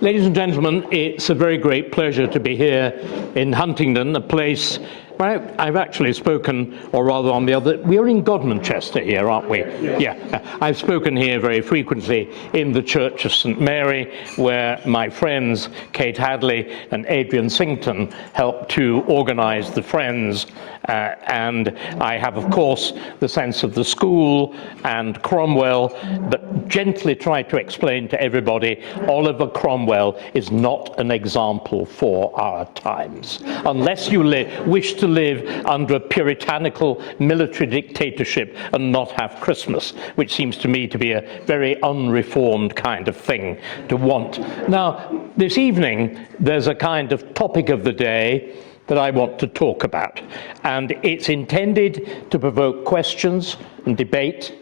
Ladies and gentlemen, it's a very great pleasure to be here in Huntingdon, a place where I've actually spoken, or rather on the other, we're in Godmanchester here, aren't we? Yeah. I've spoken here very frequently in the Church of St. Mary, where my friends Kate Hadley and Adrian Sington helped to organise the Friends, and I have, of course, the sense of the school and Cromwell, but gently try to explain to everybody Oliver Cromwell is not an example for our times. Unless you wish to live under a puritanical military dictatorship and not have Christmas, which seems to me to be a very unreformed kind of thing to want. Now, this evening, there's a kind of topic of the day that I want to talk about, and it's intended to provoke questions and debate,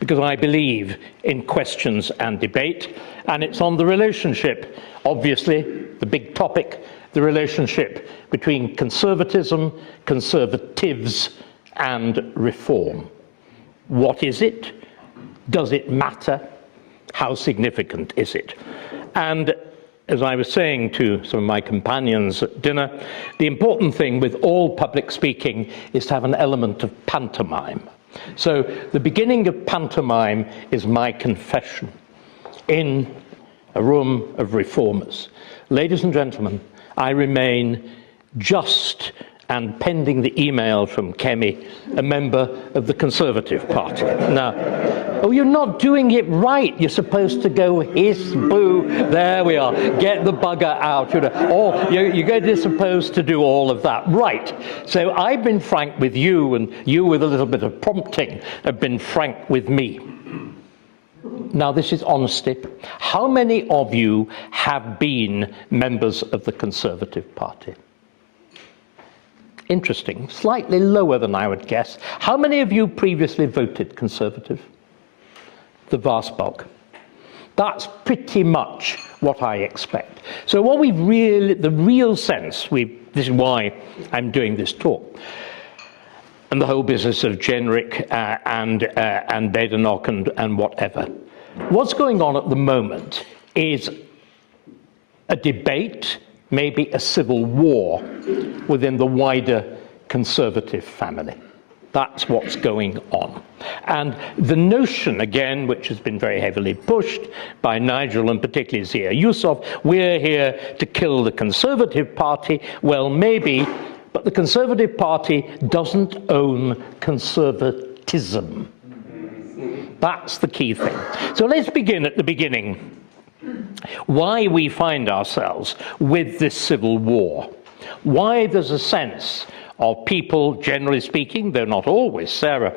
because I believe in questions and debate, and it's on the relationship, obviously, the big topic, the relationship between conservatism, conservatives, and reform. What is it? Does it matter? How significant is it? And as I was saying to some of my companions at dinner, the important thing with all public speaking is to have an element of pantomime. So the beginning of pantomime is my confession in a room of reformers. Ladies and gentlemen, I remain just, and pending the email from Kemi, a member of the Conservative Party. Now, oh, you're not doing it right. You're supposed to go hiss, boo, there we are, get the bugger out, you know, or you're supposed to do all of that. Right. So I've been frank with you, and you, with a little bit of prompting, have been frank with me. Now, this is honesty. How many of you have been members of the Conservative Party? Interesting, slightly lower than I would guess. How many of you previously voted Conservative? The vast bulk. That's pretty much what I expect. So what we've really, the real sense, this is why I'm doing this talk, and the whole business of generic and Badenoch and whatever. What's going on at the moment is a debate, maybe a civil war within the wider Conservative family. That's what's going on. And the notion, again, which has been very heavily pushed by Nigel and particularly Zia Yusuf, we're here to kill the Conservative Party. Well, maybe, but the Conservative Party doesn't own conservatism. That's the key thing. So let's begin at the beginning. Why we find ourselves with this civil war. Why there's a sense of people, generally speaking, though not always. Sarah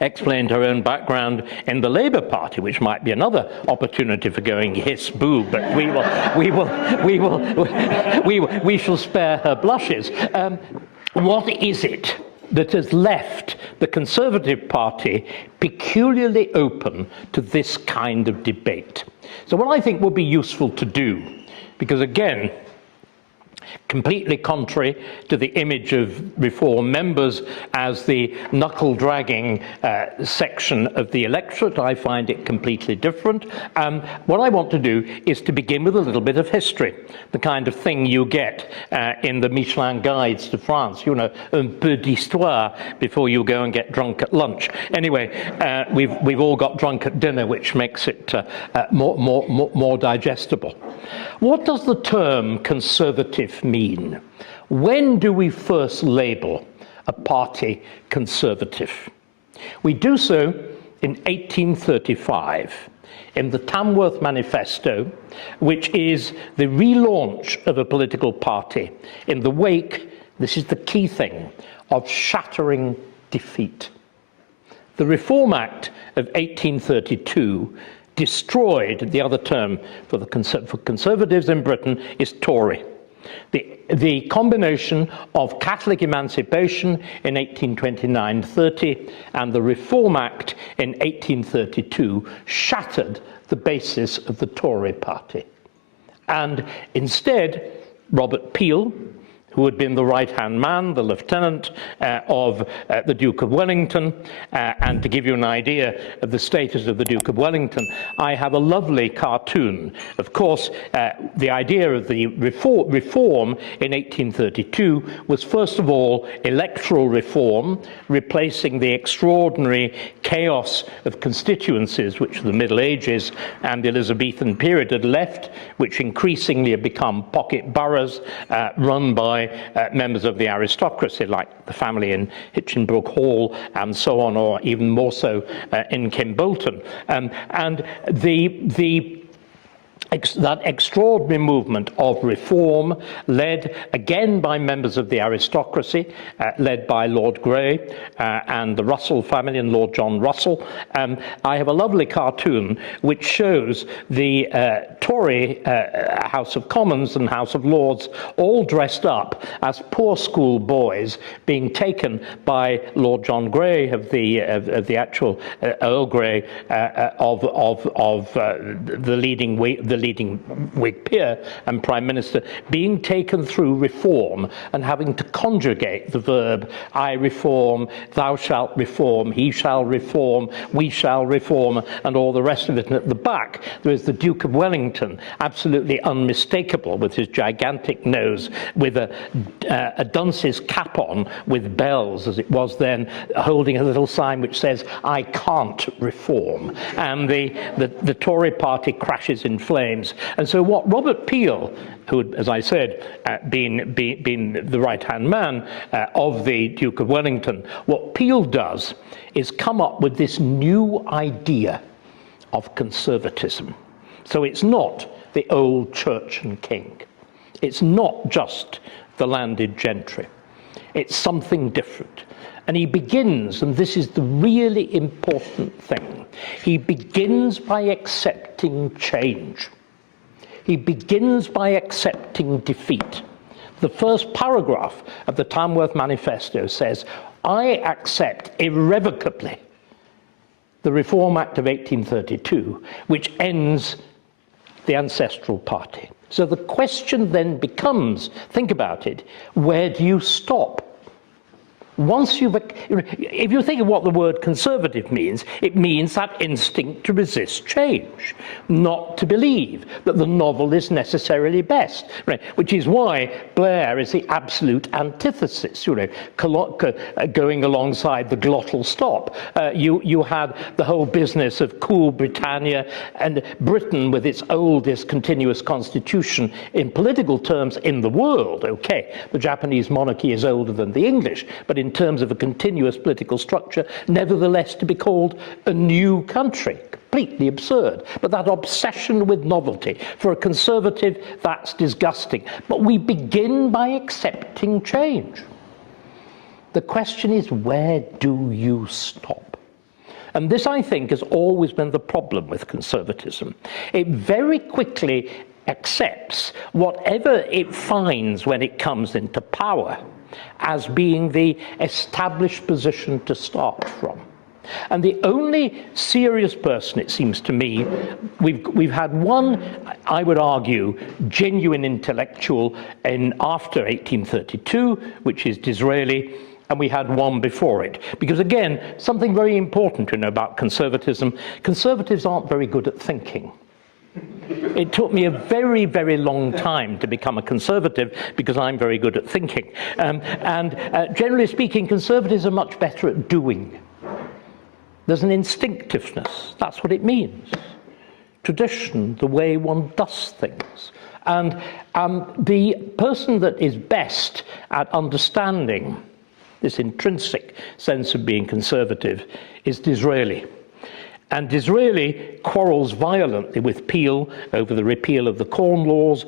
explained her own background in the Labour Party, which might be another opportunity for going hiss boo, but we shall spare her blushes. What is it that has left the Conservative Party peculiarly open to this kind of debate? So what I think would be useful to do, because again, completely contrary to the image of Reform members as the knuckle-dragging section of the electorate, I find it completely different. What I want to do is to begin with a little bit of history, the kind of thing you get in the Michelin guides to France, you know, un peu d'histoire before you go and get drunk at lunch. Anyway, we've all got drunk at dinner, which makes it more digestible. What does the term conservative mean? When do we first label a party conservative? We do so in 1835 in the Tamworth Manifesto, which is the relaunch of a political party in the wake, this is the key thing, of shattering defeat. The Reform Act of 1832 destroyed, the other term for conservatives in Britain is Tory. The combination of Catholic emancipation in 1829-30 and the Reform Act in 1832 shattered the basis of the Tory party. And instead, Robert Peel, who had been the right-hand man, the lieutenant of the Duke of Wellington. And to give you an idea of the status of the Duke of Wellington, I have a lovely cartoon. Of course, the idea of the reform in 1832 was, first of all, electoral reform, replacing the extraordinary chaos of constituencies which the Middle Ages and the Elizabethan period had left, which increasingly have become pocket boroughs run by members of the aristocracy, like the family in Hinchinbrook Hall and so on, or even more so in Kimbolton. And that extraordinary movement of reform, led again by members of the aristocracy, led by Lord Grey and the Russell family and Lord John Russell. I have a lovely cartoon which shows the Tory House of Commons and House of Lords all dressed up as poor school boys being taken by Lord John Grey of the actual Earl Grey of the leading Whig peer and Prime Minister, being taken through reform and having to conjugate the verb I reform, thou shalt reform, he shall reform, we shall reform, and all the rest of it. And at the back there is the Duke of Wellington, absolutely unmistakable, with his gigantic nose, with a dunce's cap on with bells, as it was then, holding a little sign which says I can't reform, and the Tory party crashes in flames. And so what Robert Peel, who had, as I said, been the right-hand man of the Duke of Wellington, what Peel does is come up with this new idea of conservatism. So it's not the old church and king. It's not just the landed gentry. It's something different. And he begins, and this is the really important thing, he begins by accepting change. He begins by accepting defeat. The first paragraph of the Tamworth Manifesto says, I accept irrevocably the Reform Act of 1832, which ends the ancestral party. So the question then becomes, think about it, where do you stop? Once if you think of what the word conservative means, it means that instinct to resist change, not to believe that the novel is necessarily best, right? Which is why Blair is the absolute antithesis, going alongside the glottal stop. You had the whole business of cool Britannia and Britain with its oldest continuous constitution in political terms in the world. Okay, the Japanese monarchy is older than the English, but in terms of a continuous political structure, nevertheless to be called a new country. Completely absurd. But that obsession with novelty, for a conservative, that's disgusting. But we begin by accepting change. The question is, where do you stop? And this, I think, has always been the problem with conservatism. It very quickly accepts whatever it finds when it comes into power as being the established position to start from. And the only serious person, it seems to me, we've had one, I would argue, genuine intellectual after 1832, which is Disraeli, and we had one before it. Because again, something very important to know about conservatism, conservatives aren't very good at thinking. It took me a very, very long time to become a conservative because I'm very good at thinking. Generally speaking, conservatives are much better at doing. There's an instinctiveness. That's what it means. Tradition, the way one does things. And the person that is best at understanding this intrinsic sense of being conservative is Disraeli. And Disraeli quarrels violently with Peel over the repeal of the Corn Laws.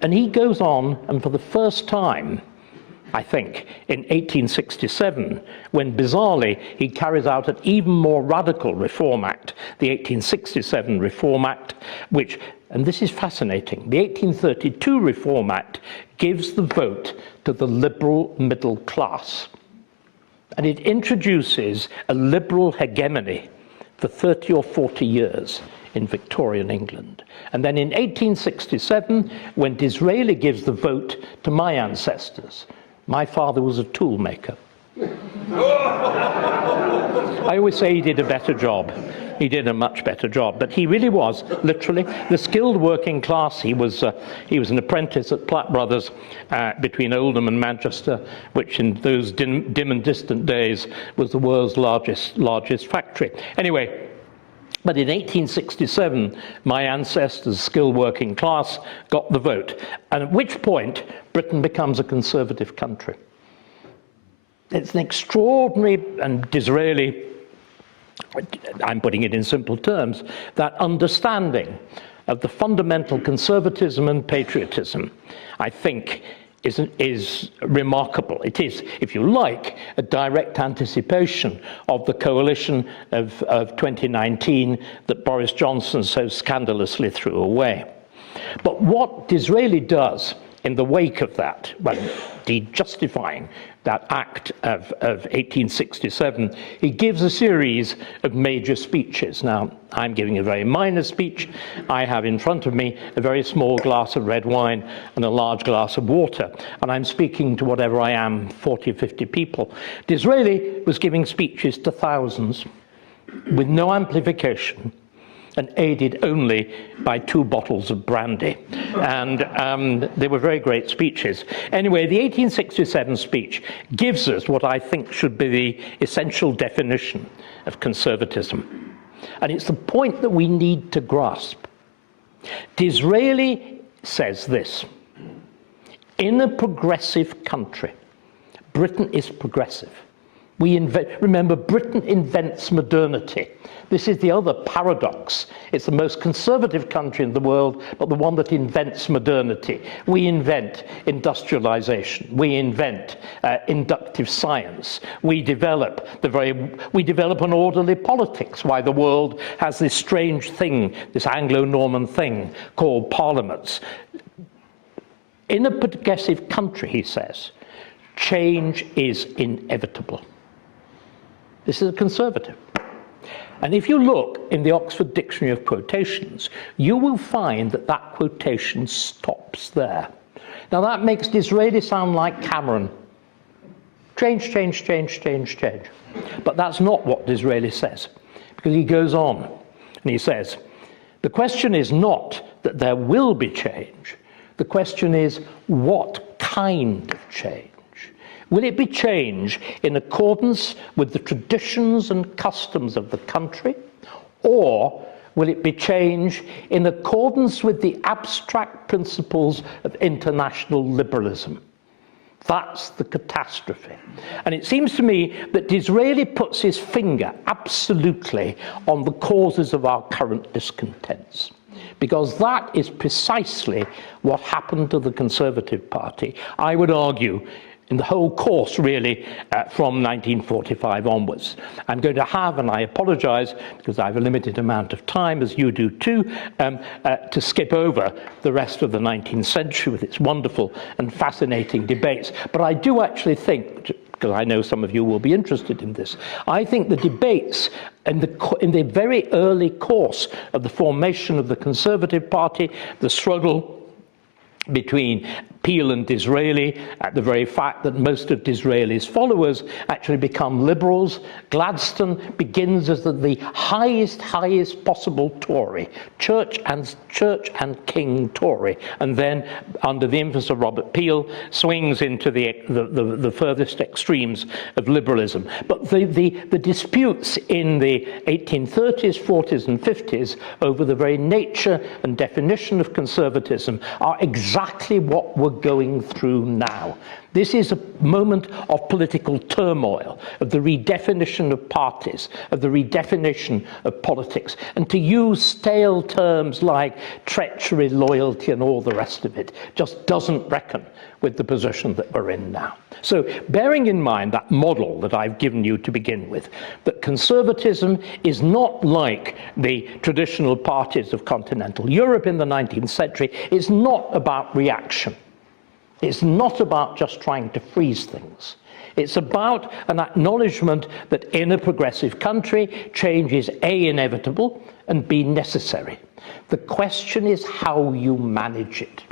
And he goes on, and for the first time, I think, in 1867, when bizarrely he carries out an even more radical Reform Act, the 1867 Reform Act, which, and this is fascinating, the 1832 Reform Act gives the vote to the liberal middle class. And it introduces a liberal hegemony for 30 or 40 years in Victorian England. And then in 1867, when Disraeli gives the vote to my ancestors, my father was a tool maker. I always say he did a better job. He did a much better job, but he really was literally the skilled working class. He was an apprentice at Platt Brothers between Oldham and Manchester, which in those dim and distant days was the world's largest factory. Anyway, but in 1867, my ancestors, skilled working class, got the vote, and at which point Britain becomes a conservative country. It's an extraordinary, and Disraeli, I'm putting it in simple terms, that understanding of the fundamental conservatism and patriotism, I think, is remarkable. It is, if you like, a direct anticipation of the coalition of 2019 that Boris Johnson so scandalously threw away. But what Disraeli does in the wake of that, well, indeed justifying that act of 1867, he gives a series of major speeches. Now, I'm giving a very minor speech. I have in front of me a very small glass of red wine and a large glass of water, and I'm speaking to whatever I am, 40 or 50 people. Disraeli was giving speeches to thousands with no amplification, and aided only by 2 bottles of brandy. And they were very great speeches. Anyway, the 1867 speech gives us what I think should be the essential definition of conservatism. And it's the point that we need to grasp. Disraeli says this: in a progressive country, Britain is progressive. Remember, Britain invents modernity. This is the other paradox. It's the most conservative country in the world, but the one that invents modernity. We invent industrialization. We invent inductive science. We develop an orderly politics. Why the world has this strange thing, this Anglo-Norman thing called parliaments. In a progressive country, he says, change is inevitable. This is a conservative. And if you look in the Oxford Dictionary of Quotations, you will find that that quotation stops there. Now that makes Disraeli sound like Cameron. Change, change, change, change, change. But that's not what Disraeli says, because he goes on and he says, the question is not that there will be change. The question is, what kind of change? Will it be change in accordance with the traditions and customs of the country, or will it be change in accordance with the abstract principles of international liberalism? That's the catastrophe. And it seems to me that Disraeli puts his finger absolutely on the causes of our current discontents, because that is precisely what happened to the Conservative Party, I would argue, in the whole course, really, from 1945 onwards. I'm going to have, and I apologize because I have a limited amount of time, as you do too, to skip over the rest of the 19th century with its wonderful and fascinating debates. But I do actually think, because I know some of you will be interested in this, I think the debates in the very early course of the formation of the Conservative Party, the struggle between Peel and Disraeli, at the very fact that most of Disraeli's followers actually become liberals. Gladstone begins as the highest possible Tory, church and king Tory, and then under the influence of Robert Peel swings into the furthest extremes of liberalism. But the disputes in the 1830s, 40s and 50s over the very nature and definition of conservatism are exactly what we're going through now. This is a moment of political turmoil, of the redefinition of parties, of the redefinition of politics. And to use stale terms like treachery, loyalty, and all the rest of it just doesn't reckon with the position that we're in now. So bearing in mind that model that I've given you to begin with, that conservatism is not like the traditional parties of continental Europe in the 19th century, it's not about reaction. It's not about just trying to freeze things. It's about an acknowledgement that in a progressive country, change is A, inevitable, and be necessary. The question is how you manage it.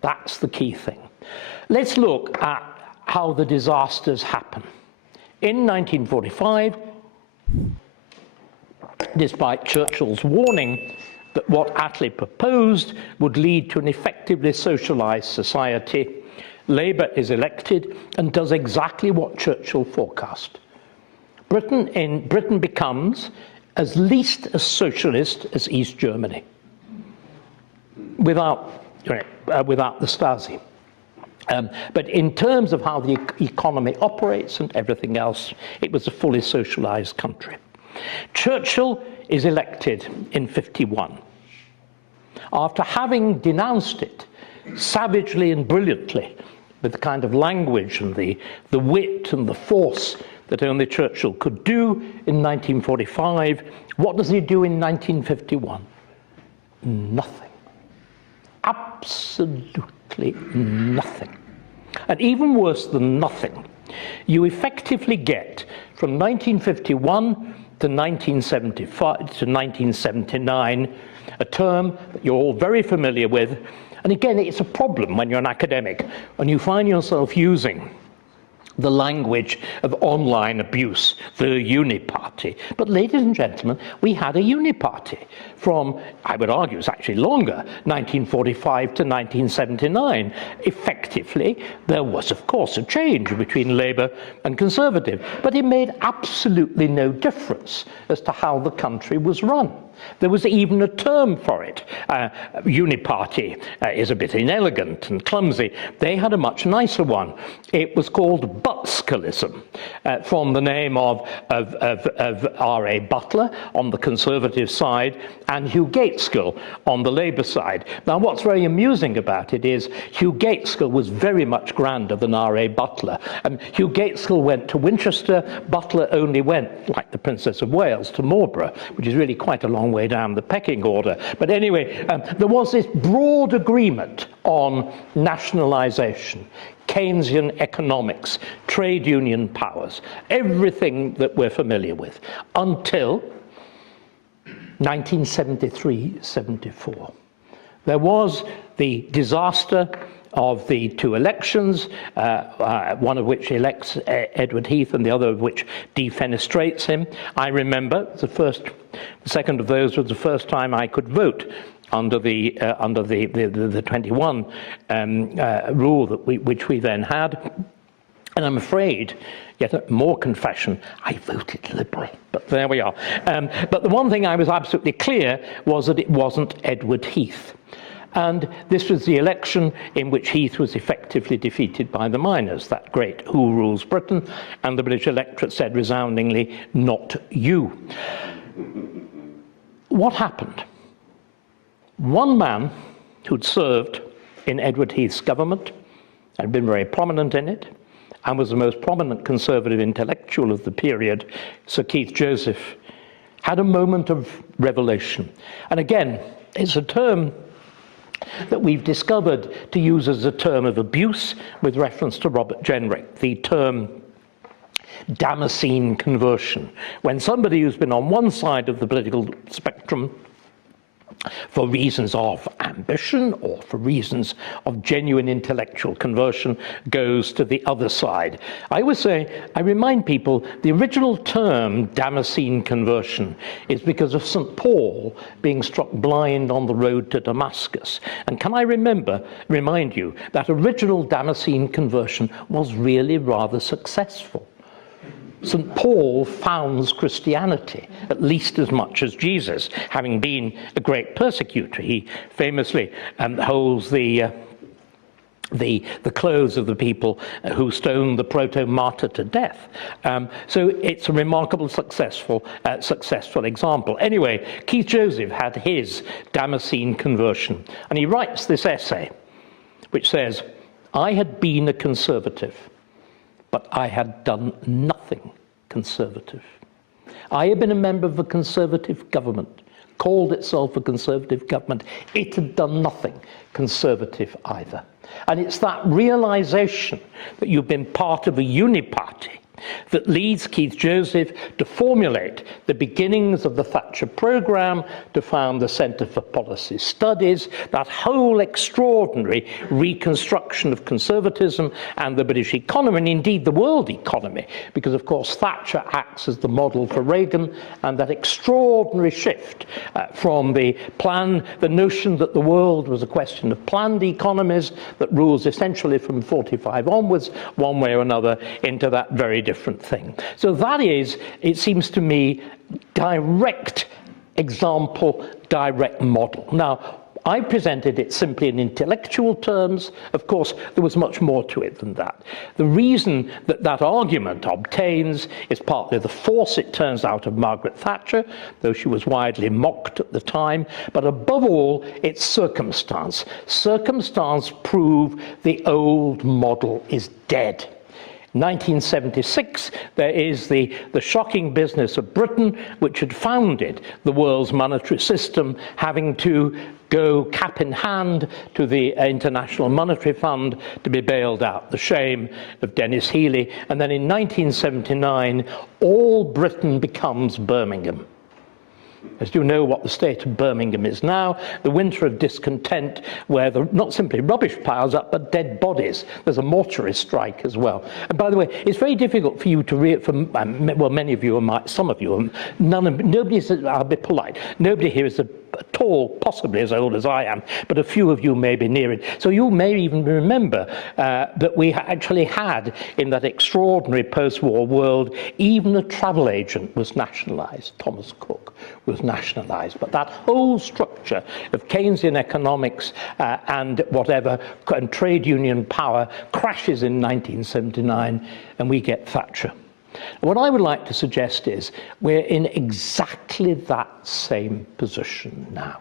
That's the key thing. Let's look at how the disasters happen. In 1945, despite Churchill's warning that what Attlee proposed would lead to an effectively socialized society, Labour is elected and does exactly what Churchill forecast. Britain becomes as least as socialist as East Germany, without the Stasi. But in terms of how the economy operates and everything else, it was a fully socialized country. Churchill is elected in 51. After having denounced it savagely and brilliantly, with the kind of language and the wit and the force that only Churchill could do in 1945, what does he do in 1951? Nothing. Absolutely nothing. And even worse than nothing, you effectively get from 1951 to 1975 to 1979 a term that you're all very familiar with. And again, it's a problem when you're an academic and you find yourself using the language of online abuse, the uniparty. But ladies and gentlemen, we had a uniparty from, I would argue it's actually longer, 1945 to 1979. Effectively, there was of course a change between Labour and Conservative, but it made absolutely no difference as to how the country was run. There was even a term for it. Uniparty is a bit inelegant and clumsy. They had a much nicer one. It was called Butskalism, from the name of R.A. Butler on the Conservative side and Hugh Gaitskell on the Labour side. Now, what's very amusing about it is Hugh Gaitskell was very much grander than R.A. Butler. Hugh Gaitskell went to Winchester. Butler only went, like the Princess of Wales, to Marlborough, which is really quite a long way down the pecking order. But anyway, there was this broad agreement on nationalisation, Keynesian economics, trade union powers, everything that we're familiar with, until 1973-74. There was the disaster of the two elections, one of which elects Edward Heath and the other of which defenestrates him. I remember the second of those was the first time I could vote under the 21 rule which we then had. And I'm afraid, yet more confession, I voted Liberal, but there we are. But the one thing I was absolutely clear was that it wasn't Edward Heath. And this was the election in which Heath was effectively defeated by the miners, that great Who Rules Britain, and the British electorate said resoundingly, not you. What happened? One man who'd served in Edward Heath's government, had been very prominent in it, and was the most prominent Conservative intellectual of the period, Sir Keith Joseph, had a moment of revelation. And again, it's a term that we've discovered to use as a term of abuse with reference to Robert Jenrick, the term Damascene conversion. When somebody who's been on one side of the political spectrum for reasons of ambition or for reasons of genuine intellectual conversion goes to the other side. I always say, I remind people, the original term Damascene conversion is because of St. Paul being struck blind on the road to Damascus. And can I remind you, that original Damascene conversion was really rather successful. St. Paul founds Christianity, at least as much as Jesus, having been a great persecutor. He famously holds the clothes of the people who stoned the proto-martyr to death. So it's a remarkable successful example. Anyway, Keith Joseph had his Damascene conversion, and he writes this essay, which says, I had been a conservative, but I had done nothing conservative. I had been a member of a conservative government, called itself a conservative government. It had done nothing conservative either. And it's that realization that you've been part of a uniparty that leads Keith Joseph to formulate the beginnings of the Thatcher programme, to found the Centre for Policy Studies, that whole extraordinary reconstruction of conservatism and the British economy, and indeed the world economy, because of course Thatcher acts as the model for Reagan, and that extraordinary shift from the notion that the world was a question of planned economies that rules essentially from 45 onwards, one way or another, into that very different thing. So that is, it seems to me, direct example, direct model. Now, I presented it simply in intellectual terms. Of course, there was much more to it than that. The reason that that argument obtains is partly the force, it turns out, of Margaret Thatcher, though she was widely mocked at the time, but above all, its circumstance. Circumstance prove the old model is dead. 1976, there is the shocking business of Britain, which had founded the world's monetary system, having to go cap in hand to the International Monetary Fund to be bailed out. The shame of Dennis Healey. And then in 1979, all Britain becomes Birmingham. As you know what the state of Birmingham is now, the winter of discontent, where not simply rubbish piles up, but dead bodies. There's a mortuary strike as well. And by the way, it's very difficult for you to read, well, many of you are, some of you, nobody's, I'll be polite, nobody here is at all possibly as old as I am, but a few of you may be near it. So you may even remember that we actually had, in that extraordinary post-war world, even a travel agent was nationalised. Thomas Cook was nationalised. But that whole structure of Keynesian economics and whatever, and trade union power crashes in 1979, and we get Thatcher. What I would like to suggest is we're in exactly that same position now.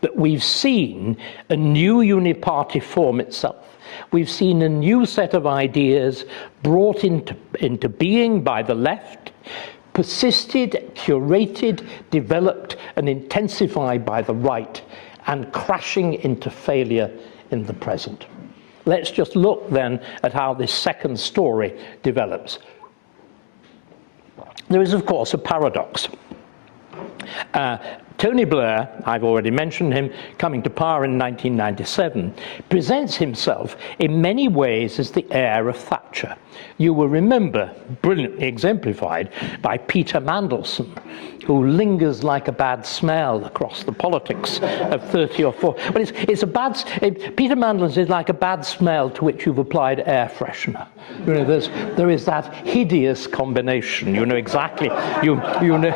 That we've seen a new uniparty form itself. We've seen a new set of ideas brought into being by the left, persisted, curated, developed, and intensified by the right, and crashing into failure in the present. Let's just look then at how this second story develops. There is, of course, a paradox. Tony Blair, I've already mentioned him, coming to power in 1997, presents himself in many ways as the heir of Thatcher. You will remember, brilliantly exemplified by Peter Mandelson, who lingers like a bad smell across the politics of 30 or 40. But it's a bad, Peter Mandelson is like a bad smell to which you've applied air freshener. You know, there is that hideous combination. You know exactly. You know.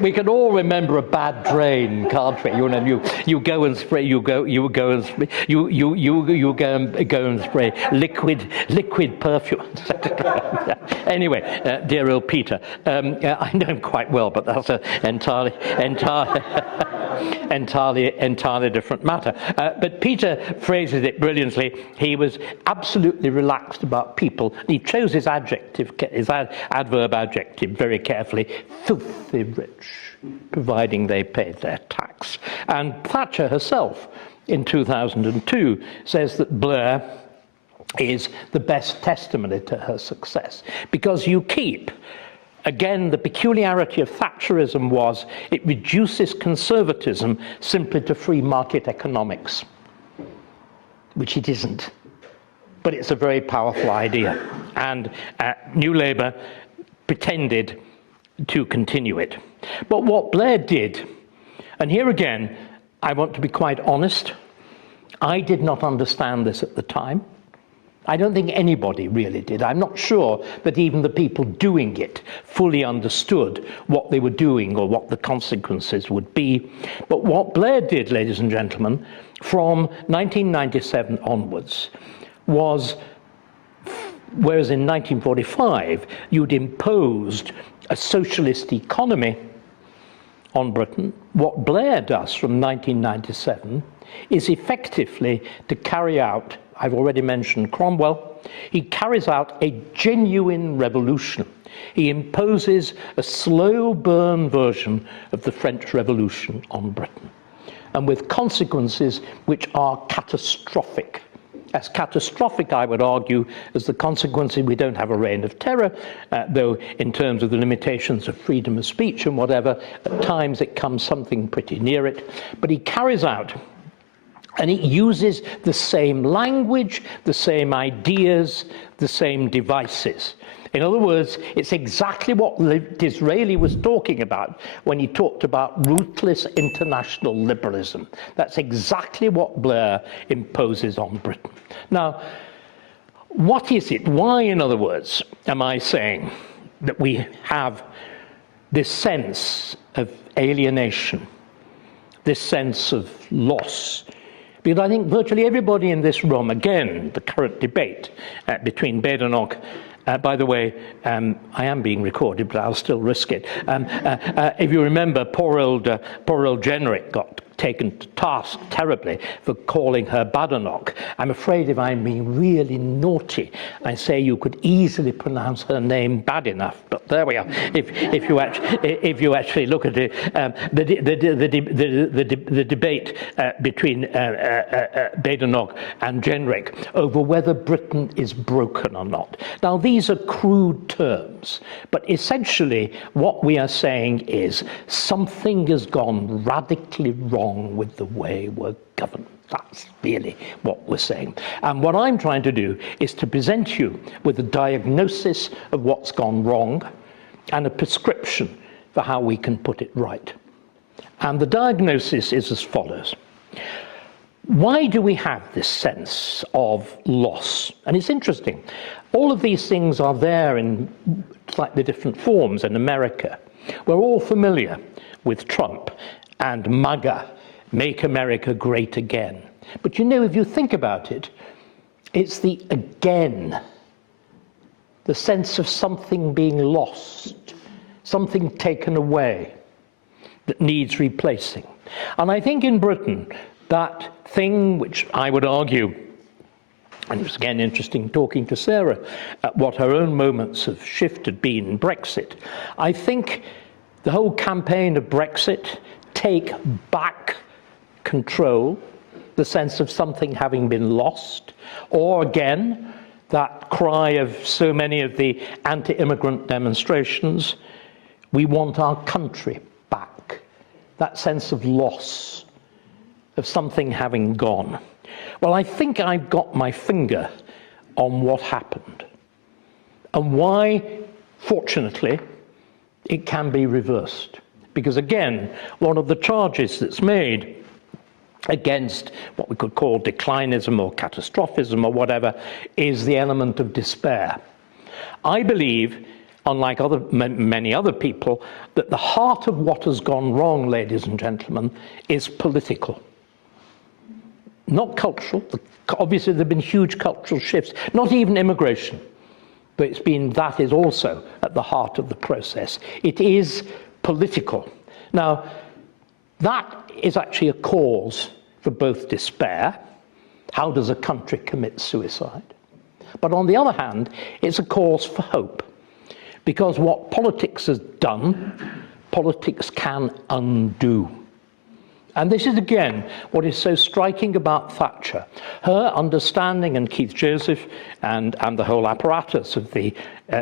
we can all remember a bad drain, can't we? You know, you go and spray. You go and spray. You go and spray liquid perfume. Anyway, dear old Peter, I know him quite well, but that's an entirely different matter. But Peter phrases it brilliantly. He was absolutely relaxed about people. He chose his adjective, his adverb adjective very carefully. Filthy rich, providing they paid their tax. And Thatcher herself, in 2002, says that Blair is the best testimony to her success, because you keep, again, the peculiarity of Thatcherism was it reduces conservatism simply to free market economics, which it isn't. But it's a very powerful idea, and New Labour pretended to continue it. But what Blair did, and here again, I want to be quite honest, I did not understand this at the time. I don't think anybody really did. I'm not sure that even the people doing it fully understood what they were doing or what the consequences would be. But what Blair did, ladies and gentlemen, from 1997 onwards was, whereas in 1945 you'd imposed a socialist economy on Britain, what Blair does from 1997 is effectively to carry out, I've already mentioned Cromwell, he carries out a genuine revolution. He imposes a slow burn version of the French Revolution on Britain, and with consequences which are catastrophic as catastrophic, I would argue, as the consequences we don't have a reign of terror, though in terms of the limitations of freedom of speech and whatever, at times it comes something pretty near it. But he carries out, and it uses the same language, the same ideas, the same devices. In other words, it's exactly what Disraeli was talking about when he talked about ruthless international liberalism. That's exactly what Blair imposes on Britain. Now, what is it? Why, in other words, am I saying that we have this sense of alienation, this sense of loss? Because I think virtually everybody in this room, again, the current debate between Badenoch, by the way, I am being recorded, but I'll still risk it. If you remember, poor old Jenrick got taken to task terribly for calling her Badenoch. I'm afraid if I'm being really naughty, I say you could easily pronounce her name bad enough. But there we are. If you actually look at it, the debate between Badenoch and Jenrick over whether Britain is broken or not. Now these are crude terms, but essentially what we are saying is something has gone radically wrong with the way we're governed. That's really what we're saying. And what I'm trying to do is to present you with a diagnosis of what's gone wrong and a prescription for how we can put it right. And the diagnosis is as follows. Why do we have this sense of loss? And it's interesting. All of these things are there in slightly different forms in America. We're all familiar with Trump and MAGA, Make America Great Again. But you know, if you think about it, it's the again, the sense of something being lost, something taken away that needs replacing. And I think in Britain, that thing which I would argue, and it was again interesting talking to Sarah at what her own moments of shift had been in Brexit. I think the whole campaign of Brexit, take back control, the sense of something having been lost, or again, that cry of so many of the anti-immigrant demonstrations, we want our country back, that sense of loss, of something having gone. Well, I think I've got my finger on what happened and why, fortunately, it can be reversed. Because again, one of the charges that's made against what we could call declinism or catastrophism or whatever is the element of despair. I believe, unlike many other people, that the heart of what has gone wrong, ladies and gentlemen, is political. Not cultural. Obviously, there have been huge cultural shifts, not even immigration, but it's been, that is also at the heart of the process. It is political. Now, that is actually a cause for both despair. How does a country commit suicide? But on the other hand, it's a cause for hope. Because what politics has done, politics can undo. And this is, again, what is so striking about Thatcher. Her understanding, and Keith Joseph and the whole apparatus of the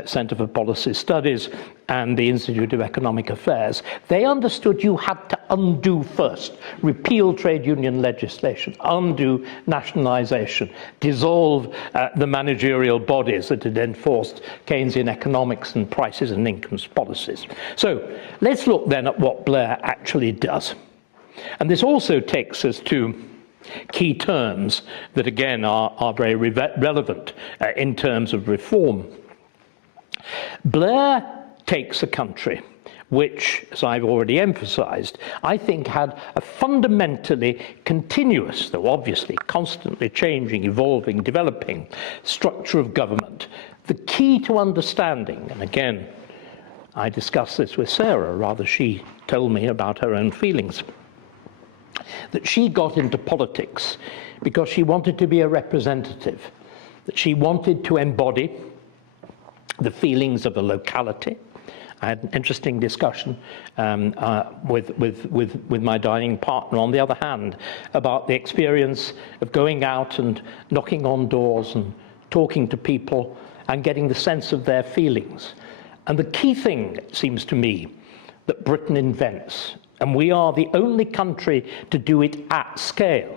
Centre for Policy Studies and the Institute of Economic Affairs, they understood you had to undo first, repeal trade union legislation, undo nationalisation, dissolve the managerial bodies that had enforced Keynesian economics and prices and incomes policies. So let's look then at what Blair actually does. And this also takes us to key terms that, again, are very relevant in terms of reform. Blair takes a country which, as I've already emphasized, I think had a fundamentally continuous, though obviously constantly changing, evolving, developing structure of government. The key to understanding, and again, I discussed this with Sarah, rather she told me about her own feelings, that she got into politics because she wanted to be a representative, that she wanted to embody the feelings of a locality, I had an interesting discussion with my dining partner, on the other hand, about the experience of going out and knocking on doors and talking to people and getting the sense of their feelings. And the key thing, it seems to me, that Britain invents, and we are the only country to do it at scale.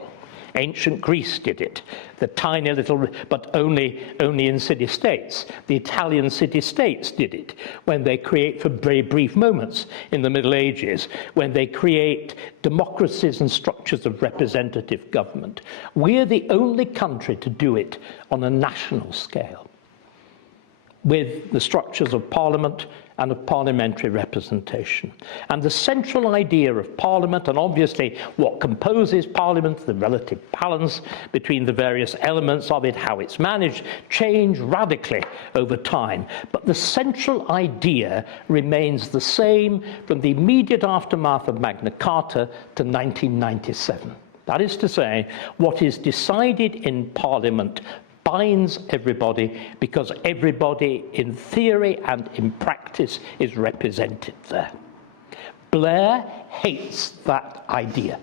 Ancient Greece did it, the tiny little, but only in city-states. The Italian city-states did it when they create, for very brief moments in the Middle Ages, when they create democracies and structures of representative government. We're the only country to do it on a national scale, with the structures of Parliament and of parliamentary representation. And the central idea of Parliament, and obviously what composes Parliament, the relative balance between the various elements of it, how it's managed, change radically over time. But the central idea remains the same from the immediate aftermath of Magna Carta to 1997. That is to say, what is decided in Parliament binds everybody, because everybody in theory and in practice is represented there. Blair hates that idea.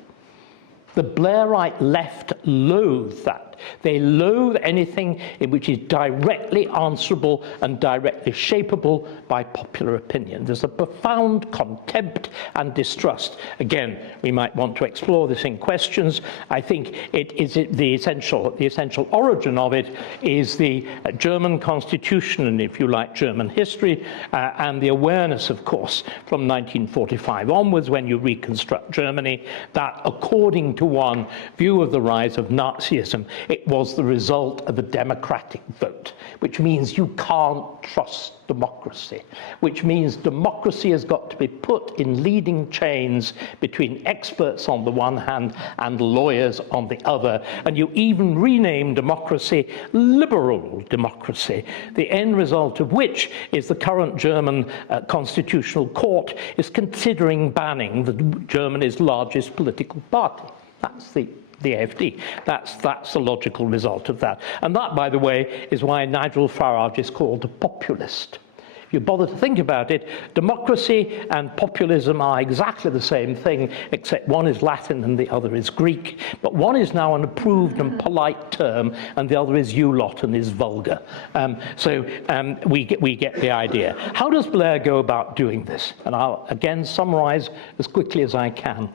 The Blairite left loathe that. They loathe anything in which is directly answerable and directly shapeable by popular opinion. There's a profound contempt and distrust. Again, we might want to explore this in questions. I think the essential origin of it is the German constitution, and if you like, German history, and the awareness, of course, from 1945 onwards, when you reconstruct Germany, that according to one view of the rise of Nazism, it was the result of a democratic vote, which means you can't trust democracy, which means democracy has got to be put in leading chains between experts on the one hand and lawyers on the other. And you even rename democracy liberal democracy, the end result of which is the current German constitutional court is considering banning Germany's largest political party. That's the AfD. That's the logical result of that. And that, by the way, is why Nigel Farage is called a populist. If you bother to think about it, democracy and populism are exactly the same thing, except one is Latin and the other is Greek. But one is now an approved and polite term, and the other is you lot and is vulgar. We get the idea. How does Blair go about doing this? And I'll again summarize as quickly as I can.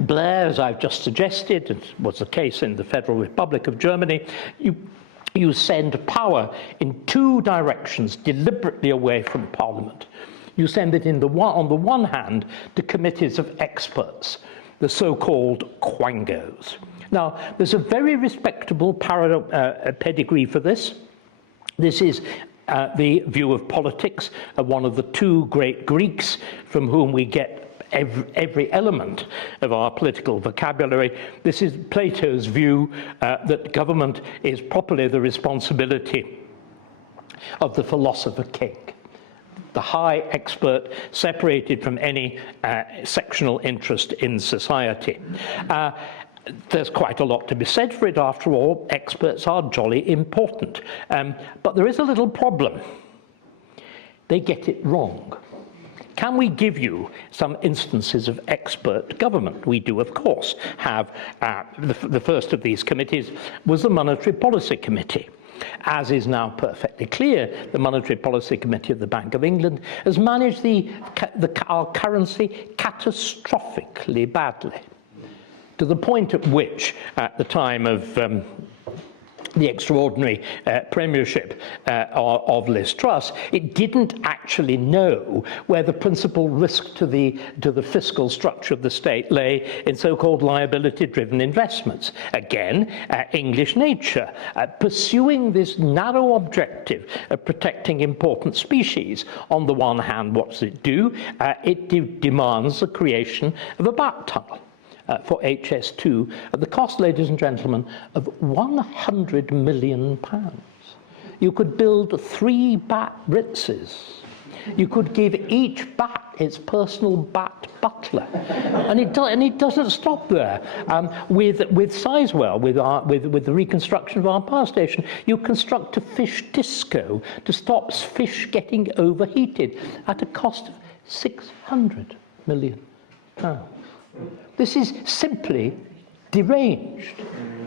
Blair, as I've just suggested, it was the case in the Federal Republic of Germany, you send power in two directions, deliberately away from Parliament. You send it on the one hand to committees of experts, the so-called quangos. Now, there's a very respectable pedigree for this. This is the view of politics of one of the two great Greeks from whom we get every element of our political vocabulary. This is Plato's view that government is properly the responsibility of the philosopher king, the high expert separated from any sectional interest in society. There's quite a lot to be said for it. After all, experts are jolly important. But there is a little problem. They get it wrong. Can we give you some instances of expert government? We do, of course, have the first of these committees was the Monetary Policy Committee. As is now perfectly clear, the Monetary Policy Committee of the Bank of England has managed our currency catastrophically badly, to the point at which, at the time of the extraordinary premiership of Liz Truss, it didn't actually know where the principal risk to the fiscal structure of the state lay in so-called liability-driven investments. Again, English nature, pursuing this narrow objective of protecting important species. On the one hand, what does it do? It demands the creation of a bat tunnel for HS2 at the cost, ladies and gentlemen, of £100 million. You could build 3 bat Ritzes. You could give each bat its personal butler. And it doesn't stop there. With Sizewell, with the reconstruction of our power station, you construct a fish disco to stop fish getting overheated at a cost of £600 million. This is simply deranged.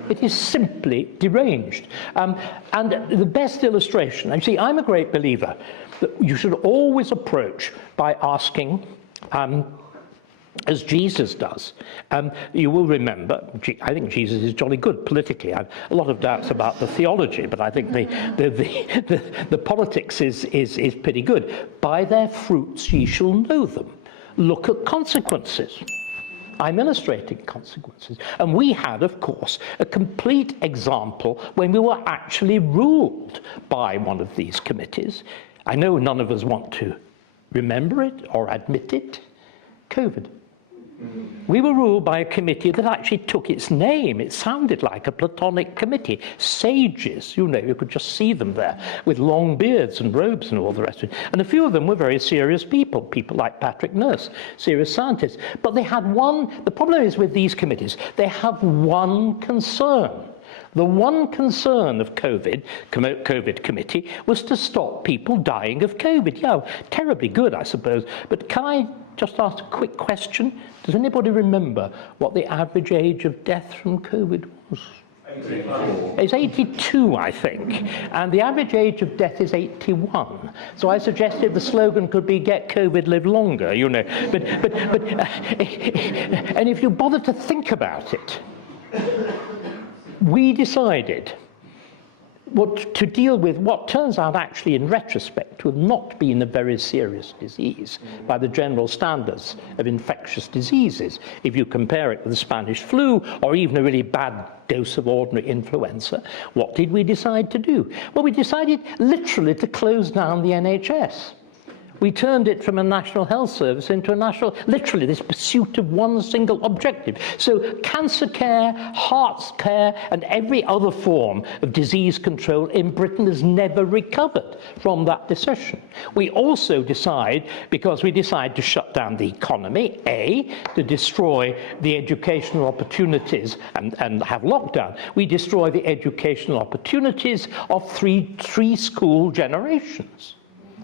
It is simply deranged. And the best illustration, and see, I'm a great believer that you should always approach by asking, as Jesus does. You will remember, I think Jesus is jolly good politically. I have a lot of doubts about the theology, but I think the politics is pretty good. By their fruits ye shall know them. Look at consequences. I'm illustrating consequences. And we had, of course, a complete example when we were actually ruled by one of these committees. I know none of us want to remember it or admit it. COVID. We were ruled by a committee that actually took its name. It sounded like a Platonic committee. Sages, you know, you could just see them there with long beards and robes and all the rest of it. And a few of them were very serious people like Patrick Nurse, serious scientists. But they had the problem is with these committees, they have one concern. The one concern of COVID committee was to stop people dying of COVID. Yeah, terribly good, I suppose. But can I just ask a quick question? Does anybody remember what the average age of death from COVID was? 84. It's 82, I think. And the average age of death is 81. So I suggested the slogan could be "Get COVID, live longer," you know. But and if you bother to think about it, we decided to deal with what turns out actually in retrospect to have not been a very serious disease by the general standards of infectious diseases. If you compare it with the Spanish flu or even a really bad dose of ordinary influenza, what did we decide to do? Well, we decided literally to close down the NHS. We turned it from a national health service into literally this pursuit of one single objective. So cancer care, heart care, and every other form of disease control in Britain has never recovered from that decision. We also because we decide to shut down the economy, to destroy the educational opportunities and have lockdown. We destroy the educational opportunities of three school generations.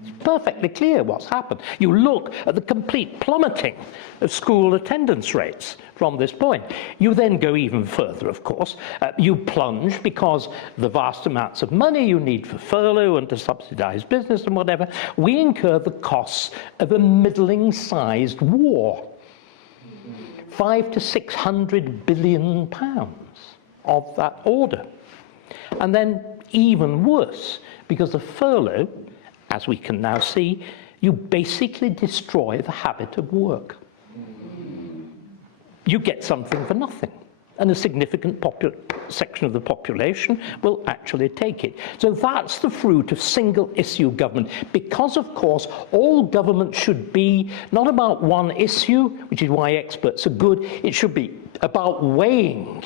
It's perfectly clear what's happened. You look at the complete plummeting of school attendance rates from this point. You then go even further, of course. You plunge because the vast amounts of money you need for furlough and to subsidize business and whatever. We incur the costs of a middling-sized war. 500 to 600 billion pounds of that order. And then even worse, because the furlough, as we can now see, you basically destroy the habit of work. You get something for nothing, and a significant section of the population will actually take it. So that's the fruit of single-issue government, because, of course, all government should be not about one issue, which is why experts are good. It should be about weighing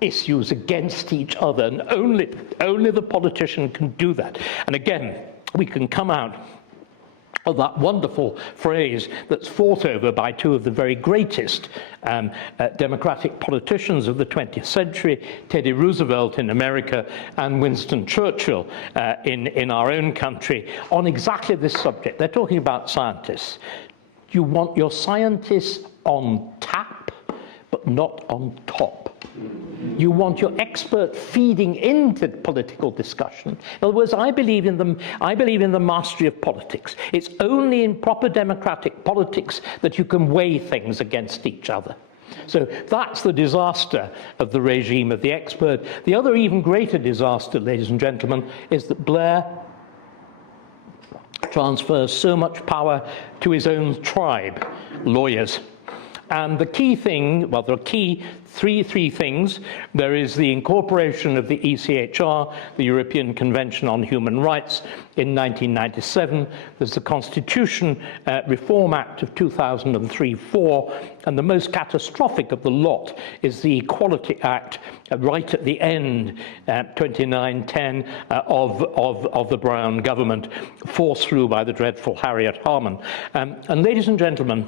issues against each other, and only the politician can do that. And again, we can come out of that wonderful phrase that's fought over by two of the very greatest democratic politicians of the 20th century, Teddy Roosevelt in America and Winston Churchill in our own country, on exactly this subject. They're talking about scientists. You want your scientists on tap, but not on top. You want your expert feeding into political discussion. In other words, I believe in the mastery of politics. It's only in proper democratic politics that you can weigh things against each other. So that's the disaster of the regime of the expert. The other even greater disaster, ladies and gentlemen, is that Blair transfers so much power to his own tribe, lawyers. And the key thing, well, there are three things. There is the incorporation of the ECHR, the European Convention on Human Rights, in 1997. There's the Constitution Reform Act of 2003-4, and the most catastrophic of the lot is the Equality Act right at the end, 2910, of the Brown government, forced through by the dreadful Harriet Harman. And ladies and gentlemen,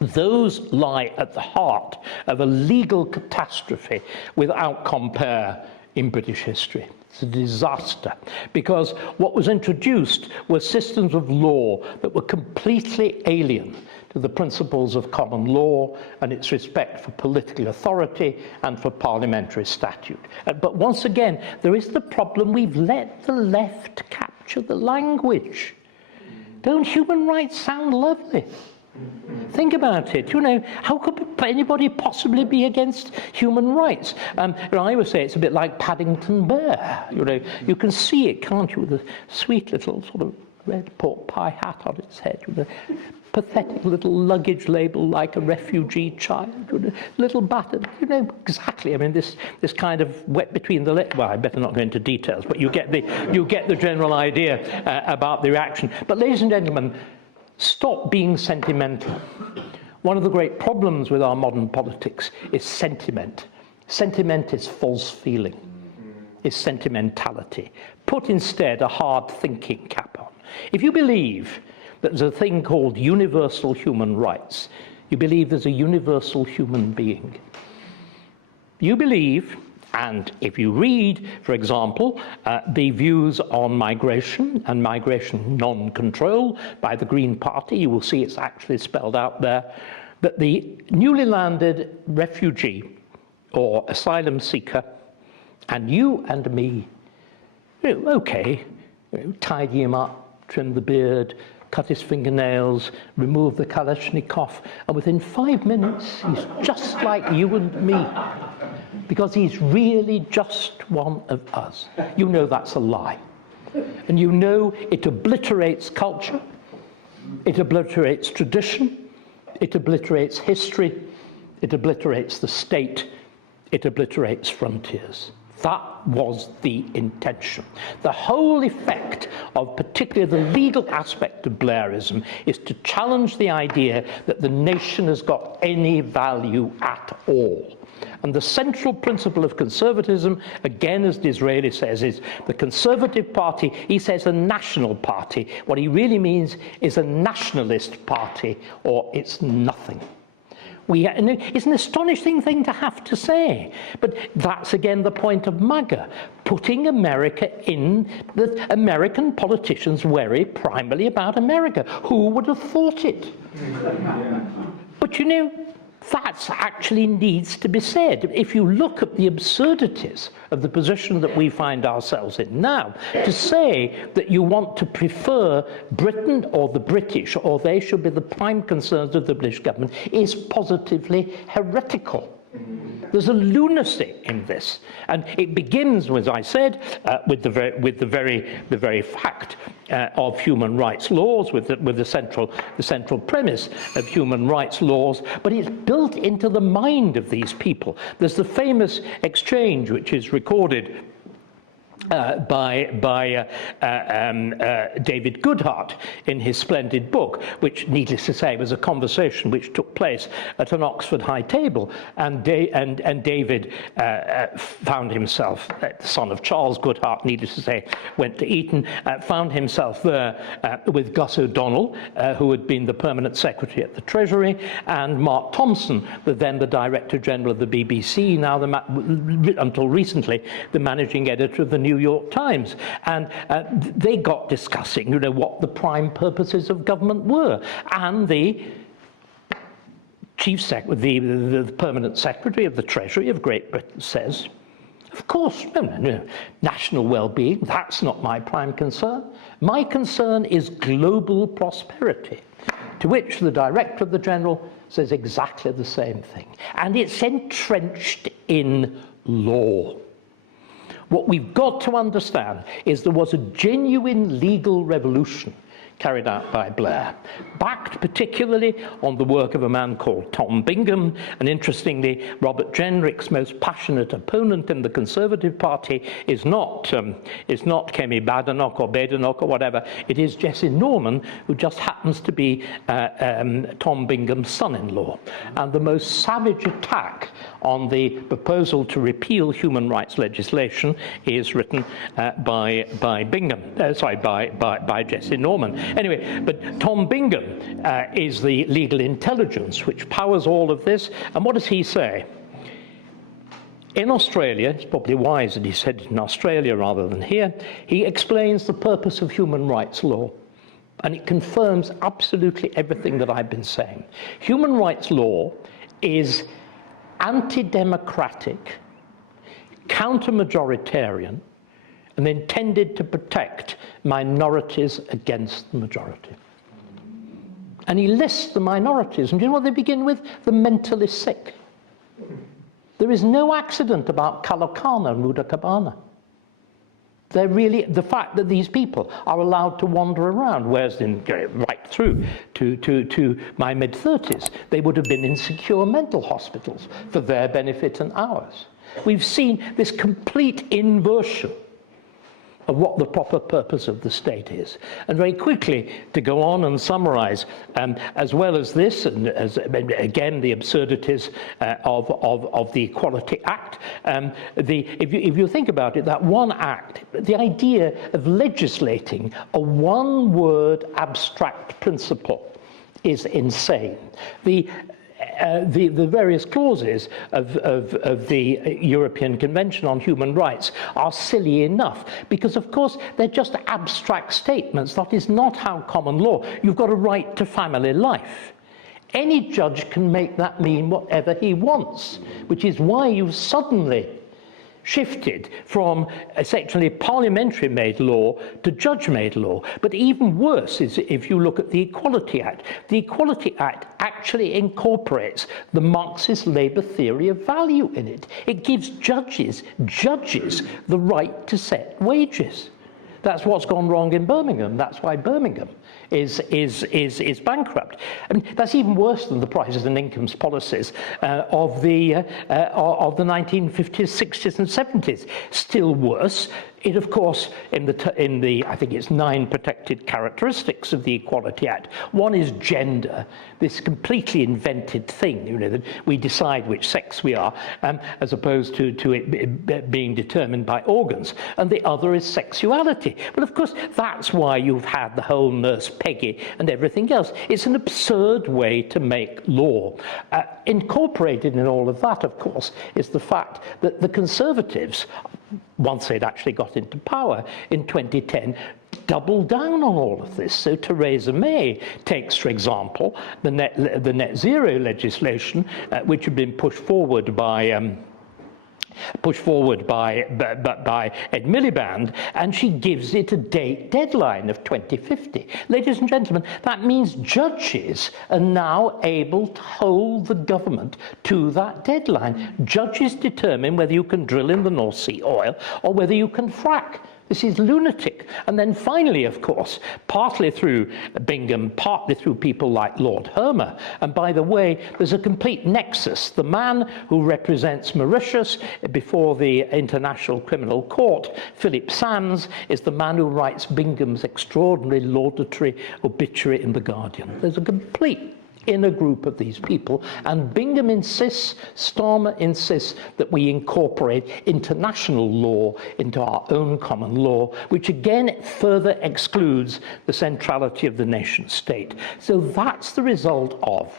those lie at the heart of a legal catastrophe without compare in British history. It's a disaster, because what was introduced were systems of law that were completely alien to the principles of common law and its respect for political authority and for parliamentary statute. But once again, there is the problem: we've let the left capture the language. Don't human rights sound lovely? Think about it. You know, how could anybody possibly be against human rights? I always say it's a bit like Paddington Bear. You know, you can see it, can't you, with a sweet little sort of red pork pie hat on its head, with a pathetic little luggage label like a refugee child, with a little battered, you know, exactly. I mean, this kind of wet between the legs. Well, I better not go into details, but you get the general idea about the reaction. But ladies and gentlemen, stop being sentimental. One of the great problems with our modern politics is sentiment. Sentiment is false feeling, is sentimentality. Put instead a hard thinking cap on. If you believe that there's a thing called universal human rights, you believe there's a universal human being. You believe, and if you read, for example, the views on migration and migration non-control by the Green Party, you will see it's actually spelled out there, that the newly landed refugee or asylum seeker, and you and me, you know, okay, you know, tidy him up, trim the beard, cut his fingernails, remove the Kalashnikov, and within 5 minutes, he's just like you and me, because he's really just one of us. You know that's a lie. And you know it obliterates culture, it obliterates tradition, it obliterates history, it obliterates the state, it obliterates frontiers. That was the intention. The whole effect of particularly the legal aspect of Blairism is to challenge the idea that the nation has got any value at all. And the central principle of conservatism, again, as Disraeli says, is the Conservative Party. He says a national party. What he really means is a nationalist party, or it's nothing. It's an astonishing thing to have to say, but that's again the point of MAGA, putting America in, the American politicians worry primarily about America. Who would have thought it? But you know, that actually needs to be said. If you look at the absurdities of the position that we find ourselves in now, to say that you want to prefer Britain or the British, or they should be the prime concerns of the British government, is positively heretical. There's a lunacy in this, and it begins, as I said, with the very fact of human rights laws, with the central premise of human rights laws. But it's built into the mind of these people. There's the famous exchange, which is recorded by David Goodhart in his splendid book, which, needless to say, was a conversation which took place at an Oxford high table, and David found himself, the son of Charles Goodhart, needless to say, went to Eton, found himself there with Gus O'Donnell, who had been the permanent secretary at the Treasury, and Mark Thompson, then the Director General of the BBC, now until recently the managing editor of the New York Times, and they got discussing, you know, what the prime purposes of government were, and the the permanent secretary of the Treasury of Great Britain says, of course, no, national well-being, that's not my prime concern. My concern is global prosperity. To which the Director of the General says exactly the same thing, and it's entrenched in law. What we've got to understand is there was a genuine legal revolution carried out by Blair, backed particularly on the work of a man called Tom Bingham, and interestingly, Robert Jenrick's most passionate opponent in the Conservative Party is not Kemi Badenoch or Badenoch or whatever, it is Jesse Norman, who just happens to be Tom Bingham's son-in-law. And the most savage attack on the proposal to repeal human rights legislation is written by Jesse Norman. Anyway, but Tom Bingham is the legal intelligence which powers all of this. And what does he say? In Australia, it's probably wise that he said it in Australia rather than here, he explains the purpose of human rights law. And it confirms absolutely everything that I've been saying. Human rights law is anti-democratic, counter-majoritarian, and intended to protect minorities against the majority. And he lists the minorities, and do you know what they begin with? The mentally sick. There is no accident about Kalokana and Mudakabana. They're really, the fact that these people are allowed to wander around, whereas right through to my mid-30s, they would have been in secure mental hospitals for their benefit and ours. We've seen this complete inversion of what the proper purpose of the state is. And very quickly, to go on and summarize, as well as this, and as again the absurdities of the Equality Act, if you think about it, that one act, the idea of legislating a one-word abstract principle is insane. The various clauses of the European Convention on Human Rights are silly enough because, of course, they're just abstract statements. That is not how common law. You've got a right to family life. Any judge can make that mean whatever he wants, which is why you've suddenly shifted from essentially parliamentary-made law to judge-made law. But even worse is if you look at the Equality Act. The Equality Act actually incorporates the Marxist labour theory of value in it. It gives judges the right to set wages. That's what's gone wrong in Birmingham. That's why Birmingham is bankrupt. I mean, that's even worse than the prices and incomes policies of the 1950s, 60s, and 70s. Still worse, it of course in the I think it's 9 protected characteristics of the Equality Act. One is gender, this completely invented thing, you know, that we decide which sex we are, as opposed to it being determined by organs. And the other is sexuality. Well, of course, that's why you've had the whole Nurse Peggy and everything else. It's an absurd way to make law. Incorporated in all of that, of course, is the fact that the Conservatives, once they'd actually got into power in 2010, doubled down on all of this. So Theresa May takes, for example, the net zero legislation, which had been pushed forward by Ed Miliband, and she gives it a deadline of 2050. Ladies and gentlemen, that means judges are now able to hold the government to that deadline. Judges determine whether you can drill in the North Sea oil or whether you can frack. This is lunatic. And then finally, of course, partly through Bingham, partly through people like Lord Hermer. And by the way, there's a complete nexus. The man who represents Mauritius before the International Criminal Court, Philip Sands, is the man who writes Bingham's extraordinary laudatory obituary in The Guardian. There's a complete inner group of these people, and Bingham insists, Starmer insists, that we incorporate international law into our own common law, which again further excludes the centrality of the nation state. So that's the result of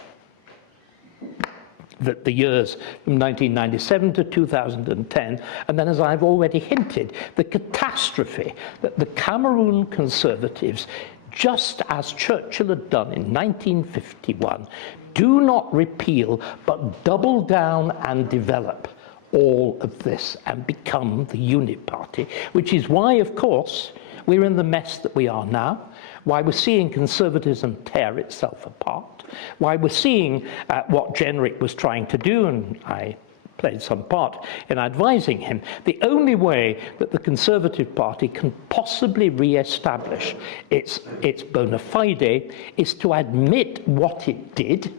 the years from 1997 to 2010, and then, as I've already hinted, the catastrophe that the Cameroon Conservatives, just as Churchill had done in 1951, do not repeal, but double down and develop all of this and become the unit party, which is why, of course, we're in the mess that we are now, why we're seeing conservatism tear itself apart, why we're seeing what Jenrick was trying to do, and I played some part in advising him. The only way that the Conservative Party can possibly re-establish its bona fide is to admit what it did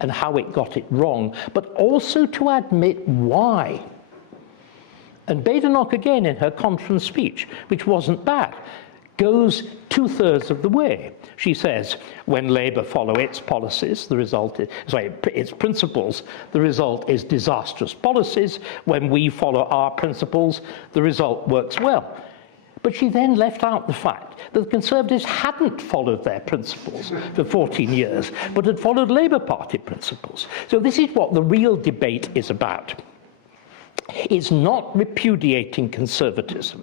and how it got it wrong, but also to admit why. And Badenoch, again, in her conference speech, which wasn't bad, goes 2/3 of the way. She says, when Labour follow its policies, the result is, its principles, the result is disastrous policies. When we follow our principles, the result works well. But she then left out the fact that the Conservatives hadn't followed their principles for 14 years, but had followed Labour Party principles. So this is what the real debate is about. It's not repudiating conservatism.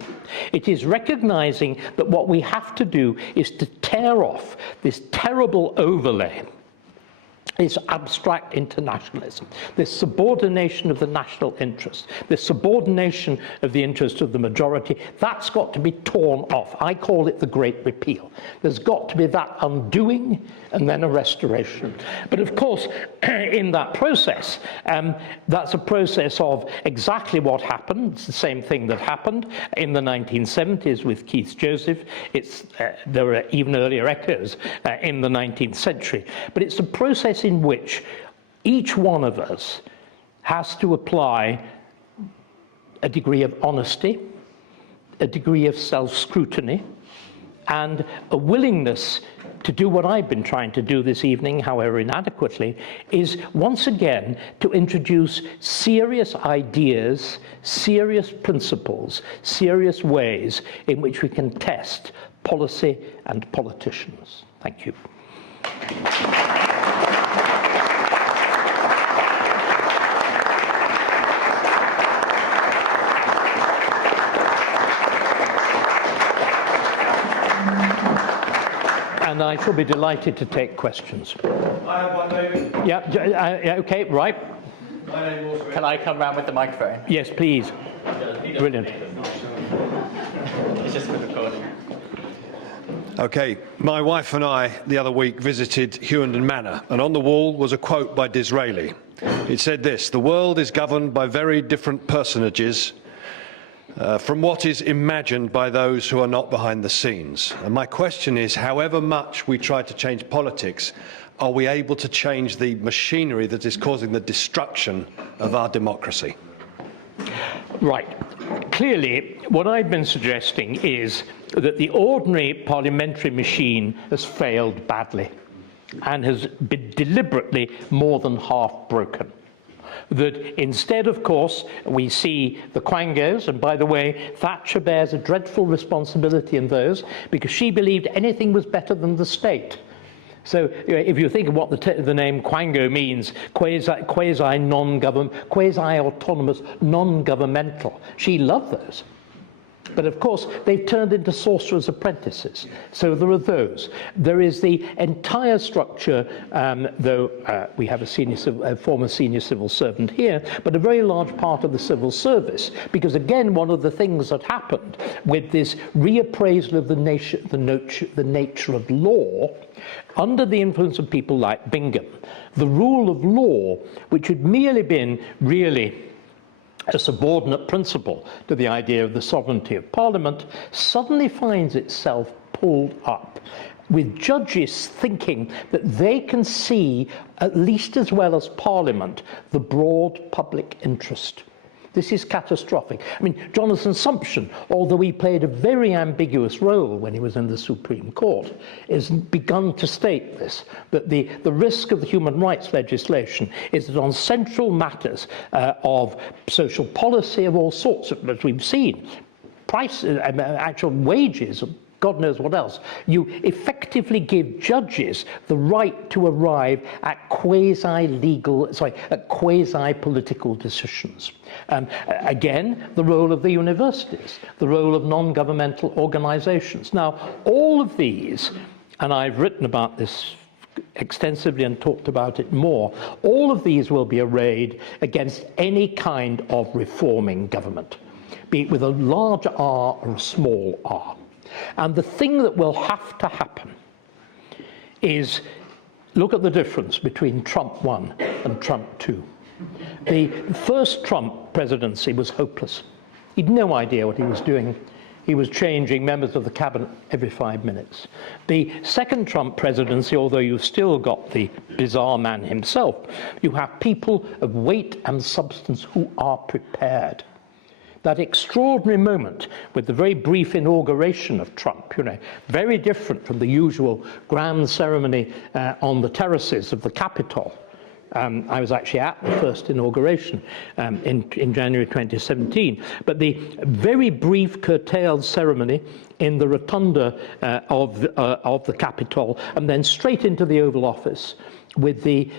It is recognizing that what we have to do is to tear off this terrible overlay, this abstract internationalism, this subordination of the national interest, this subordination of the interest of the majority. That's got to be torn off. I call it the Great Repeal. There's got to be that undoing and then a restoration. But of course, in that process, that's a process of exactly what happened. It's the same thing that happened in the 1970s with Keith Joseph. There were even earlier echoes in the 19th century. But it's a process in which each one of us has to apply a degree of honesty, a degree of self-scrutiny, and a willingness to do what I've been trying to do this evening, however inadequately, is once again to introduce serious ideas, serious principles, serious ways in which we can test policy and politicians. Thank you. And I shall be delighted to take questions. I have one moment. Yeah, okay, right. My name also. Can I come round with the microphone? Yes, please. Brilliant. It's just for recording. Okay, my wife and I the other week visited Hughenden Manor, and on the wall was a quote by Disraeli. It said this: "The world is governed by very different personages from what is imagined by those who are not behind the scenes." And my question is, however much we try to change politics, are we able to change the machinery that is causing the destruction of our democracy? Right. Clearly, what I've been suggesting is that the ordinary parliamentary machine has failed badly and has been deliberately more than half broken. That instead, of course, we see the quangos, and by the way, Thatcher bears a dreadful responsibility in those, because she believed anything was better than the state. So if you think of what the name quango means, quasi-non-government, quasi-autonomous, non-governmental, she loved those. But of course, they've turned into sorcerers' apprentices. So there are those. There is the entire structure, though we have a former senior civil servant here, but a very large part of the civil service. Because again, one of the things that happened with this reappraisal of the nature of law, under the influence of people like Bingham, the rule of law, which had merely been really a subordinate principle to the idea of the sovereignty of Parliament, suddenly finds itself pulled up with judges thinking that they can see, at least as well as Parliament, the broad public interest. This is catastrophic. I mean, Jonathan Sumption, although he played a very ambiguous role when he was in the Supreme Court, has begun to state this, that the risk of the human rights legislation is that on central matters of social policy of all sorts, as we've seen, actual wages, God knows what else, you effectively give judges the right to arrive at quasi-political decisions. Again, the role of the universities, the role of non-governmental organizations. Now, all of these, and I've written about this extensively and talked about it more, all of these will be arrayed against any kind of reforming government, be it with a large R or a small r. And the thing that will have to happen is look at the difference between Trump 1 and Trump 2. The first Trump presidency was hopeless. He'd no idea what he was doing. He was changing members of the cabinet every 5 minutes. The second Trump presidency, although you've still got the bizarre man himself, you have people of weight and substance who are prepared. That extraordinary moment with the very brief inauguration of Trump, very different from the usual grand ceremony on the terraces of the Capitol. I was actually at the first inauguration in January 2017. But the very brief curtailed ceremony in the rotunda of the Capitol, and then straight into the Oval Office with the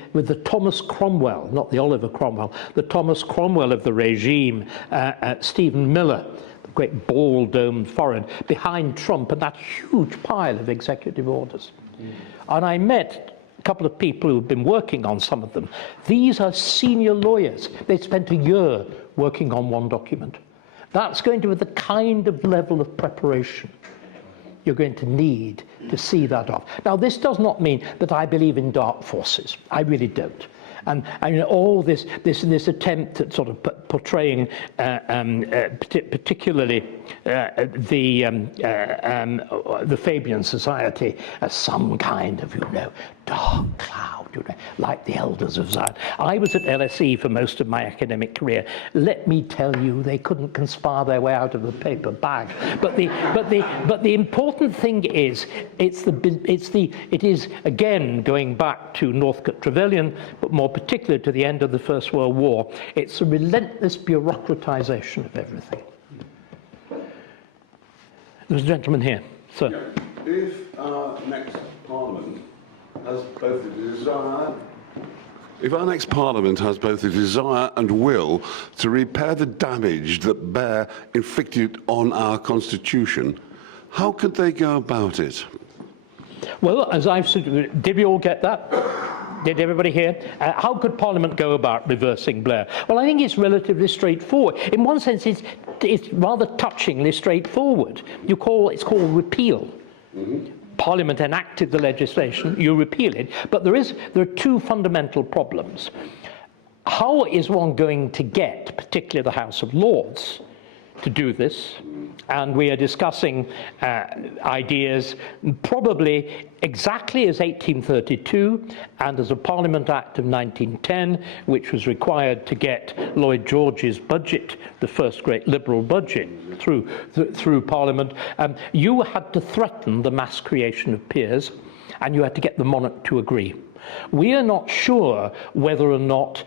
Thomas Cromwell, not the Oliver Cromwell, the Thomas Cromwell of the regime, Stephen Miller, the great ball-domed forehead, behind Trump, and that huge pile of executive orders. And I met a couple of people who've been working on some of them. These are senior lawyers. They spent a year working on one document. That's going to be the kind of level of preparation you're going to need to see that off. Now, this does not mean that I believe in dark forces. I really don't. And all this attempt at sort of portraying, particularly the Fabian Society as some kind of, dark cloud, like the elders of Zion. I was at LSE for most of my academic career. Let me tell you, they couldn't conspire their way out of the paper bag. But the important thing is, it is again going back to Northcote Trevelyan, but more particularly to the end of the First World War. It's a relentless bureaucratization of everything. There's a gentleman here, sir. Yeah. If our next Parliament has both the desire, if our next Parliament has both the desire and will to repair the damage that Blair inflicted on our Constitution, how could they go about it? Well, as I've said, did we all get that? Did everybody hear? How could Parliament go about reversing Blair? Well, I think it's relatively straightforward. In one sense, it's rather touchingly straightforward. It's called repeal. Mm-hmm. Parliament enacted the legislation, you repeal it, but there are two fundamental problems. How is one going to get, particularly the House of Lords, to do this? And we are discussing ideas probably exactly as 1832 and as a Parliament Act of 1910, which was required to get Lloyd George's budget, the first great Liberal budget, through Parliament. You had to threaten the mass creation of peers, and you had to get the monarch to agree. We are not sure whether or not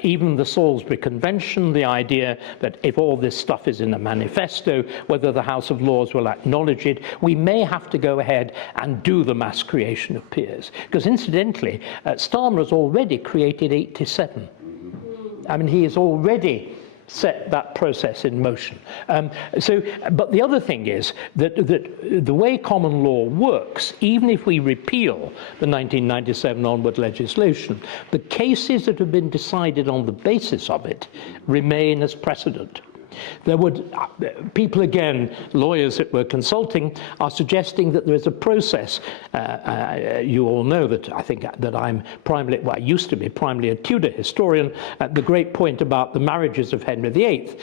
even the Salisbury Convention, the idea that if all this stuff is in a manifesto, whether the House of Lords will acknowledge it. We may have to go ahead and do the mass creation of peers. Because incidentally, Starmer has already created 87. I mean, he has already set that process in motion. But the other thing is that the way common law works, even if we repeal the 1997 onward legislation, the cases that have been decided on the basis of it remain as precedent. There would, people again, lawyers that we're consulting, are suggesting that there is a process. You all know that I think that I'm primarily, well, I used to be primarily a Tudor historian. The great point about the marriages of Henry VIII,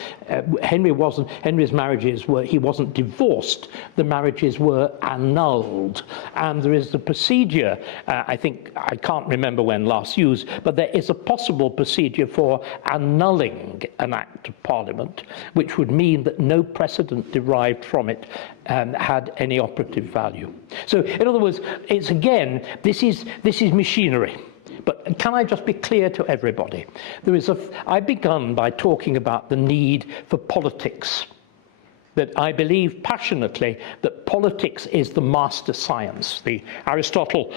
Henry's marriages were, he wasn't divorced, the marriages were annulled. And there is the procedure, I think, I can't remember when last used, but there is a possible procedure for annulling an act of Parliament, which would mean that no precedent derived from it had any operative value. So, in other words, it's again, this is machinery. But can I just be clear to everybody? I've begun by talking about the need for politics. That I believe passionately that politics is the master science. Aristotle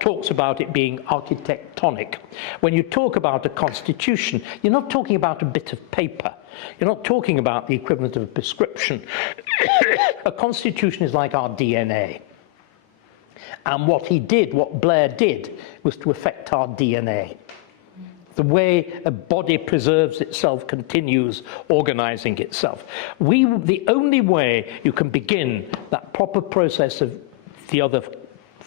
talks about it being architectonic. When you talk about a constitution, you're not talking about a bit of paper. You're not talking about the equivalent of a prescription. A constitution is like our DNA. And what Blair did, was to affect our DNA. The way a body preserves itself, continues organizing itself. The only way you can begin that proper process of the other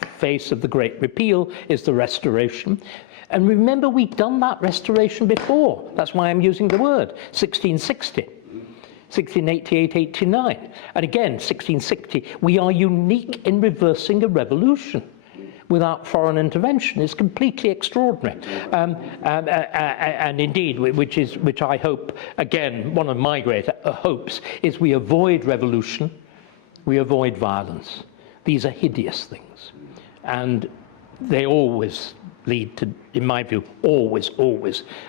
face of the Great Repeal is the Restoration. And remember, we've done that restoration before. That's why I'm using the word, 1660. 1688, 89. And again, 1660, we are unique in reversing a revolution without foreign intervention. It's completely extraordinary. And indeed, which I hope, again, one of my great hopes is we avoid revolution, we avoid violence. These are hideous things. And they always lead to, in my view, always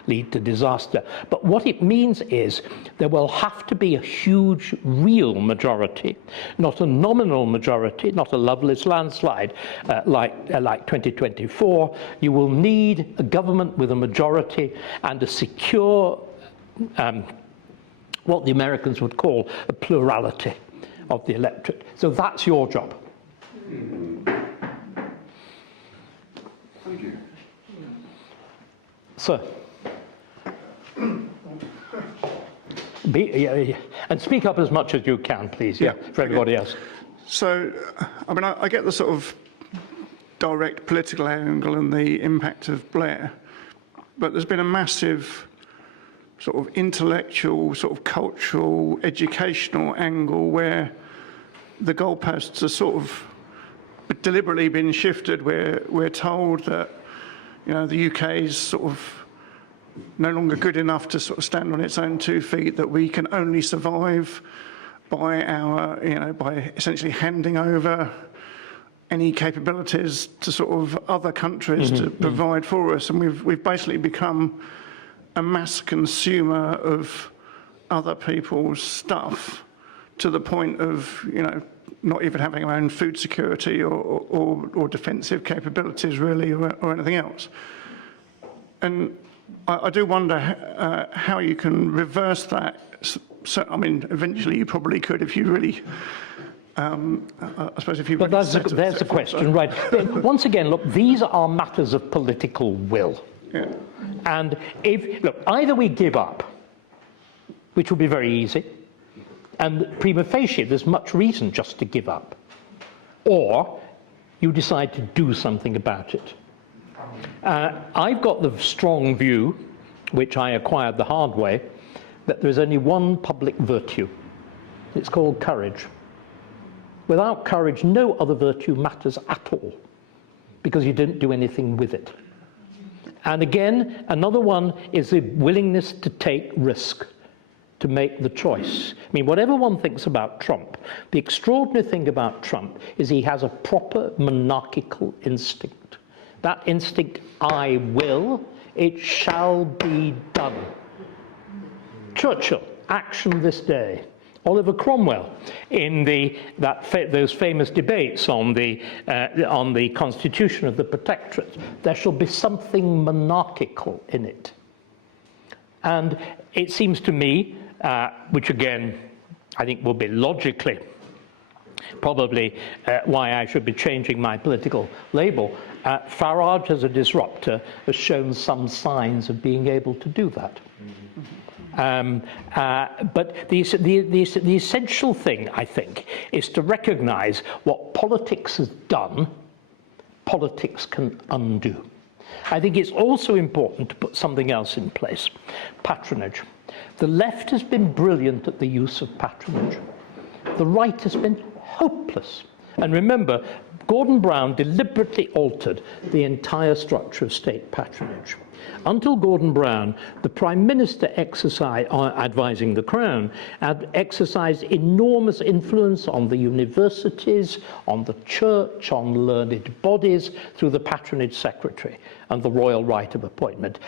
lead to disaster. But what it means is there will have to be a huge real majority, not a nominal majority, not a Lovelace landslide like 2024. You will need a government with a majority and a secure, what the Americans would call a plurality of the electorate. So that's your job. Thank you. Sir. And speak up as much as you can, please, for everybody else. So, I mean, I get the sort of direct political angle and the impact of Blair, but there's been a massive sort of intellectual, sort of cultural, educational angle where the goalposts are sort of deliberately been shifted. We're told that, you know, the UK is sort of no longer good enough to sort of stand on its own 2 feet, that we can only survive by our, you know, by essentially handing over any capabilities to sort of other countries to provide for us. And we've basically become a mass consumer of other people's stuff to the point of, you know, not even having our own food security or defensive capabilities really, or anything else. And I do wonder how you can reverse that. So, I mean, eventually you probably could if you really, I suppose if you... But really there's the question, right. Once again, look, these are matters of political will. Yeah. And if, look, either we give up, which will be very easy, and prima facie, there's much reason just to give up. Or you decide to do something about it. I've got the strong view, which I acquired the hard way, that there's only one public virtue. It's called courage. Without courage, no other virtue matters at all, because you didn't do anything with it. And again, another one is the willingness to take risk, to make the choice. I mean, whatever one thinks about Trump, the extraordinary thing about Trump is he has a proper monarchical instinct. That instinct, I will, it shall be done. Churchill, action this day. Oliver Cromwell, in those famous debates on the constitution of the protectorate, there shall be something monarchical in it. And it seems to me, which again, I think will be logically probably why I should be changing my political label, Farage as a disruptor has shown some signs of being able to do that. But the essential thing, I think, is to recognise what politics has done, politics can undo. I think it's also important to put something else in place, patronage. The left has been brilliant at the use of patronage. The right has been hopeless. And remember, Gordon Brown deliberately altered the entire structure of state patronage. Until Gordon Brown, the Prime Minister advising the Crown, had exercised enormous influence on the universities, on the church, on learned bodies, through the patronage secretary and the royal right of appointment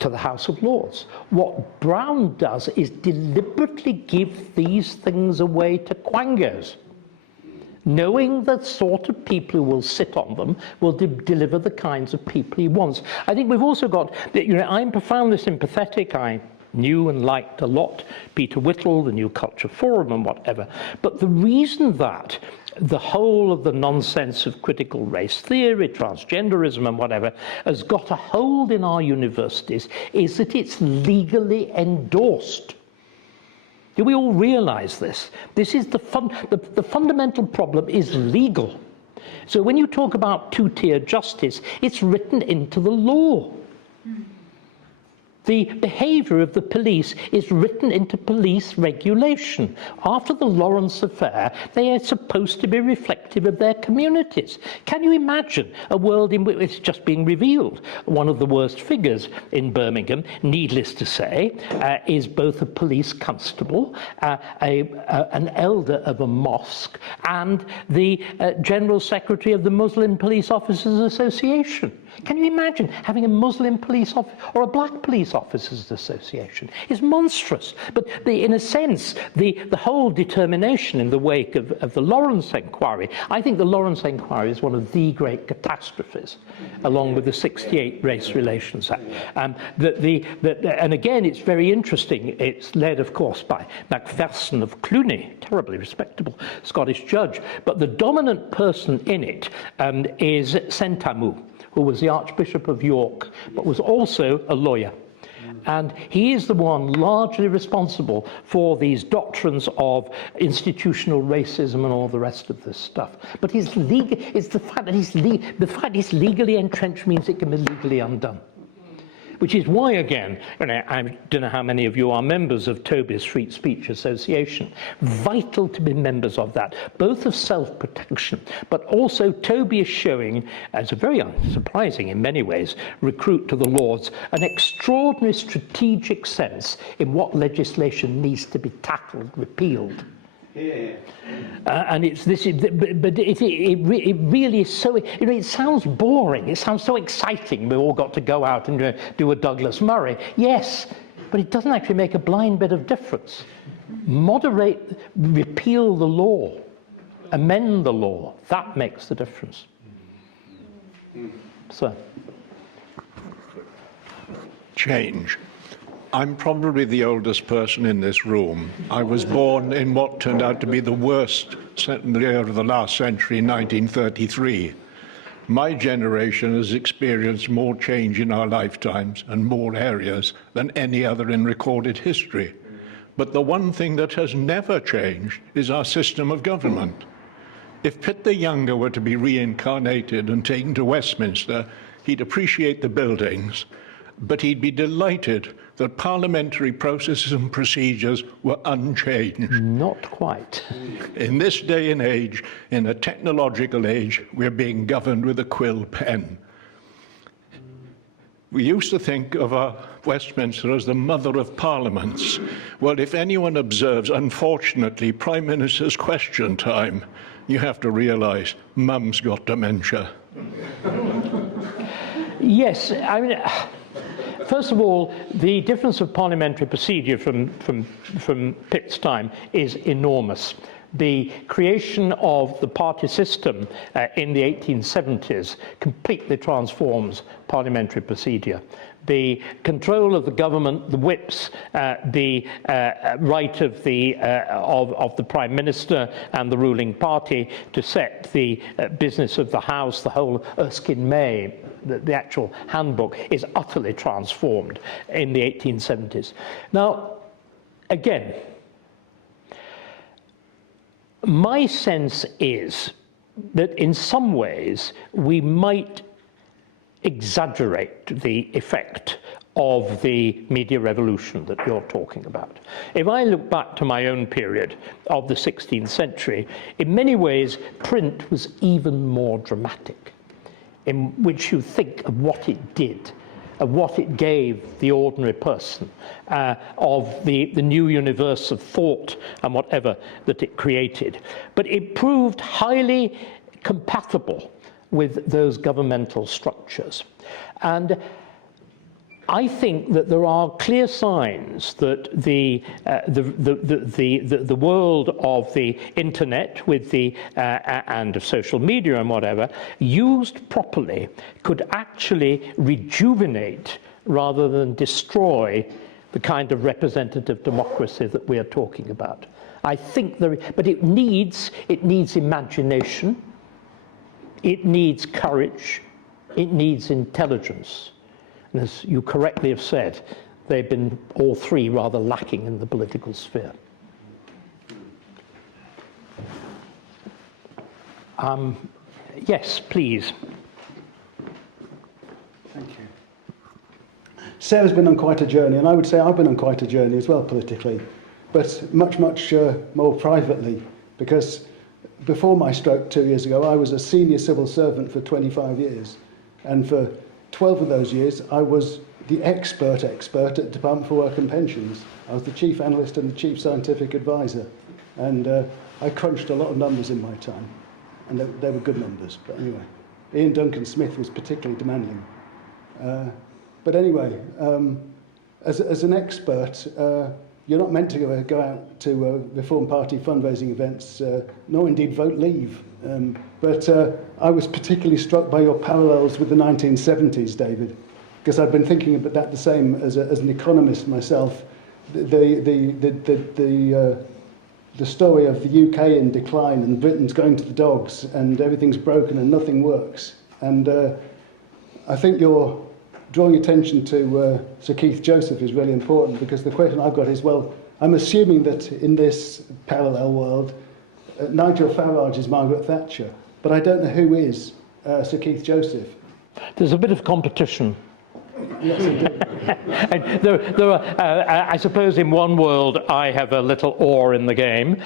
to the House of Lords. What Brown does is deliberately give these things away to quangos, knowing the sort of people who will sit on them will deliver the kinds of people he wants. I think we've also got, you know, I'm profoundly sympathetic. I knew and liked a lot Peter Whittle, the New Culture Forum and whatever. But the reason that the whole of the nonsense of critical race theory, transgenderism and whatever, has got a hold in our universities is that it's legally endorsed. Do we all realise this? This is the fundamental problem is legal. So when you talk about two-tier justice, it's written into the law. The behaviour of the police is written into police regulation. After the Lawrence affair, they are supposed to be reflective of their communities. Can you imagine a world in which it's just being revealed? One of the worst figures in Birmingham, needless to say, is both a police constable, an elder of a mosque, and the General Secretary of the Muslim Police Officers Association. Can you imagine having a Muslim police officer or a black police officers association? It's monstrous. But in a sense, the whole determination in the wake of the Lawrence inquiry, I think the Lawrence inquiry is one of the great catastrophes, along with the 68 Race Relations Act. And again, it's very interesting. It's led, of course, by Macpherson of Cluny, terribly respectable Scottish judge. But the dominant person in it is Sentamu, who was the Archbishop of York, but was also a lawyer. And he is the one largely responsible for these doctrines of institutional racism and all the rest of this stuff. But it's the fact that he's legally entrenched means it can be legally undone. Which is why, again, I don't know how many of you are members of Toby's Free Speech Association. Vital to be members of that, both of self-protection, but also Toby is showing, as a very unsurprising in many ways, recruit to the Lords, an extraordinary strategic sense in what legislation needs to be tackled, repealed. Yeah. And it's this, but it really is so, it sounds boring, it sounds so exciting, we've all got to go out and do a Douglas Murray. Yes, but it doesn't actually make a blind bit of difference. Moderate, repeal the law, amend the law, that makes the difference. So. Change. I'm probably the oldest person in this room. I was born in what turned out to be the worst year of the last century, 1933. My generation has experienced more change in our lifetimes and more areas than any other in recorded history. But the one thing that has never changed is our system of government. If Pitt the Younger were to be reincarnated and taken to Westminster, he'd appreciate the buildings, but he'd be delighted that parliamentary processes and procedures were unchanged. Not quite. In this day and age, in a technological age, we're being governed with a quill pen. We used to think of our Westminster as the mother of parliaments. Well, if anyone observes, unfortunately, Prime Minister's question time, you have to realise Mum's got dementia. Yes, I mean, first of all, the difference of parliamentary procedure from Pitt's time is enormous. The creation of the party system in the 1870s completely transforms parliamentary procedure. The control of the government, the whips, the right of the Prime Minister and the ruling party to set the business of the House, the whole Erskine May, the actual handbook, is utterly transformed in the 1870s. Now, again, my sense is that in some ways we might exaggerate the effect of the media revolution that you're talking about. If I look back to my own period of the 16th century, in many ways print was even more dramatic, in which you think of what it did, of what it gave the ordinary person, of the new universe of thought and whatever that it created. But it proved highly compatible with those governmental structures. And I think that there are clear signs that the world of the internet with and of social media and whatever, used properly, could actually rejuvenate rather than destroy the kind of representative democracy that we are talking about. I think but it needs imagination, it needs courage, it needs intelligence. And as you correctly have said, they've been all three rather lacking in the political sphere. Yes, please. Thank you. Sarah's been on quite a journey, and I would say I've been on quite a journey as well politically, but much more privately, because before my stroke 2 years ago, I was a senior civil servant for 25 years, and for 12 of those years, I was the expert at Department for Work and Pensions. I was the chief analyst and the chief scientific advisor, and I crunched a lot of numbers in my time, and they were good numbers. But anyway, Ian Duncan Smith was particularly demanding. But anyway, as an expert, you're not meant to go out to Reform Party fundraising events, nor indeed vote leave. But I was particularly struck by your parallels with the 1970s, David, because I've been thinking about that the same as an economist myself. The story of the UK in decline and Britain's going to the dogs and everything's broken and nothing works. And I think you're drawing attention to Sir Keith Joseph is really important, because the question I've got is, well, I'm assuming that in this parallel world, Nigel Farage is Margaret Thatcher, but I don't know who is Sir Keith Joseph. There's a bit of competition. Yes, indeed. There are, I suppose in one world I have a little oar in the game.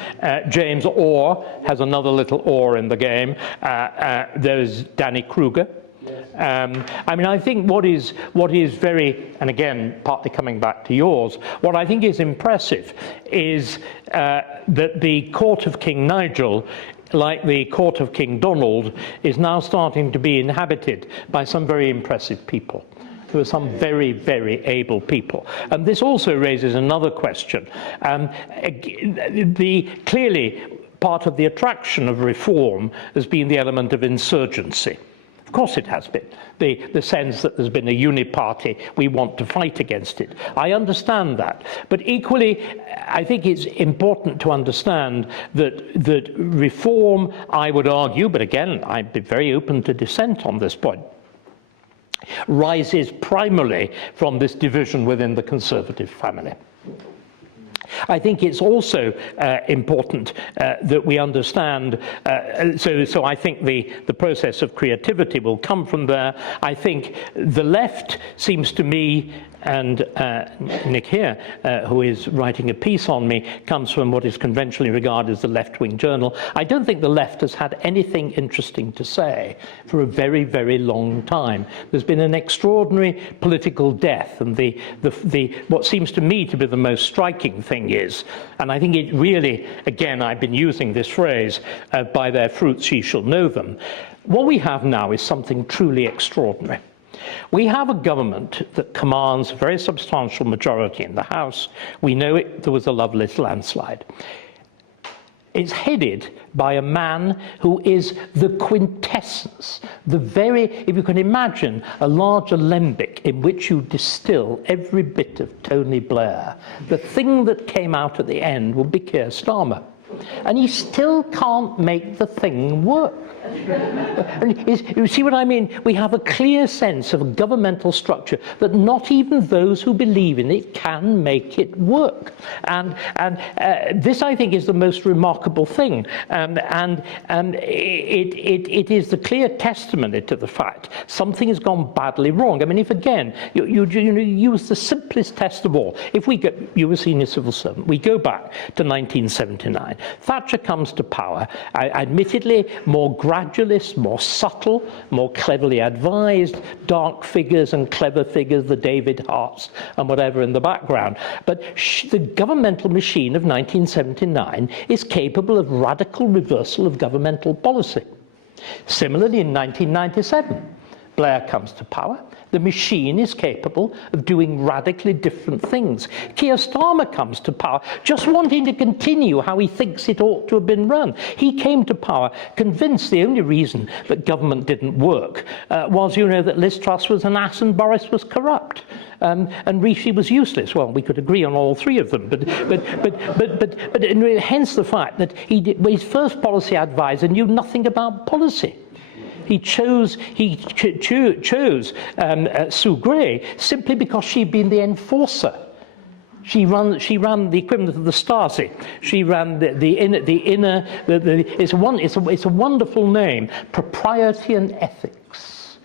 James Orr has another little oar in the game. There's Danny Kruger. I mean, I think what is very, and again, partly coming back to yours, what I think is impressive is that the court of King Nigel, like the court of King Donald, is now starting to be inhabited by some very impressive people. There are some very, very able people. And this also raises another question. Clearly, part of the attraction of reform has been the element of insurgency. Of course it has been. The sense that there's been a uniparty, we want to fight against it. I understand that. But equally, I think it's important to understand that reform, I would argue, but again, I'd be very open to dissent on this point, rises primarily from this division within the Conservative family. I think it's also important that we understand, so I think the process of creativity will come from there. I think the left seems to me, and Nick here, who is writing a piece on me, comes from what is conventionally regarded as the left-wing journal. I don't think the left has had anything interesting to say for a very, very long time. There's been an extraordinary political death, and what seems to me to be the most striking thing is, and I think it really, again, I've been using this phrase, by their fruits ye shall know them. What we have now is something truly extraordinary. We have a government that commands a very substantial majority in the House. We know there was a Lovelace landslide. It's headed by a man who is the quintessence, if you can imagine a large alembic in which you distill every bit of Tony Blair, the thing that came out at the end would be Keir Starmer. And he still can't make the thing work. You see what I mean? We have a clear sense of a governmental structure that not even those who believe in it can make it work. And this, I think, is the most remarkable thing. It is the clear testimony to the fact something has gone badly wrong. I mean, if again, you use the simplest test of all. If you were a senior civil servant, we go back to 1979. Thatcher comes to power, admittedly more gradualist, more subtle, more cleverly advised, dark figures and clever figures, the David Harts and whatever in the background. But the governmental machine of 1979 is capable of radical reversal of governmental policy. Similarly, in 1997, Blair comes to power. The machine is capable of doing radically different things. Keir Starmer comes to power just wanting to continue how he thinks it ought to have been run. He came to power convinced the only reason that government didn't work was, that Liz Truss was an ass and Boris was corrupt. And Rishi was useless. Well, we could agree on all three of them, but hence the fact that his first policy advisor knew nothing about policy. He chose Sue Gray simply because she'd been the enforcer She ran the equivalent of the Stasi. She ran the inner. It's a wonderful name. Propriety and Ethics.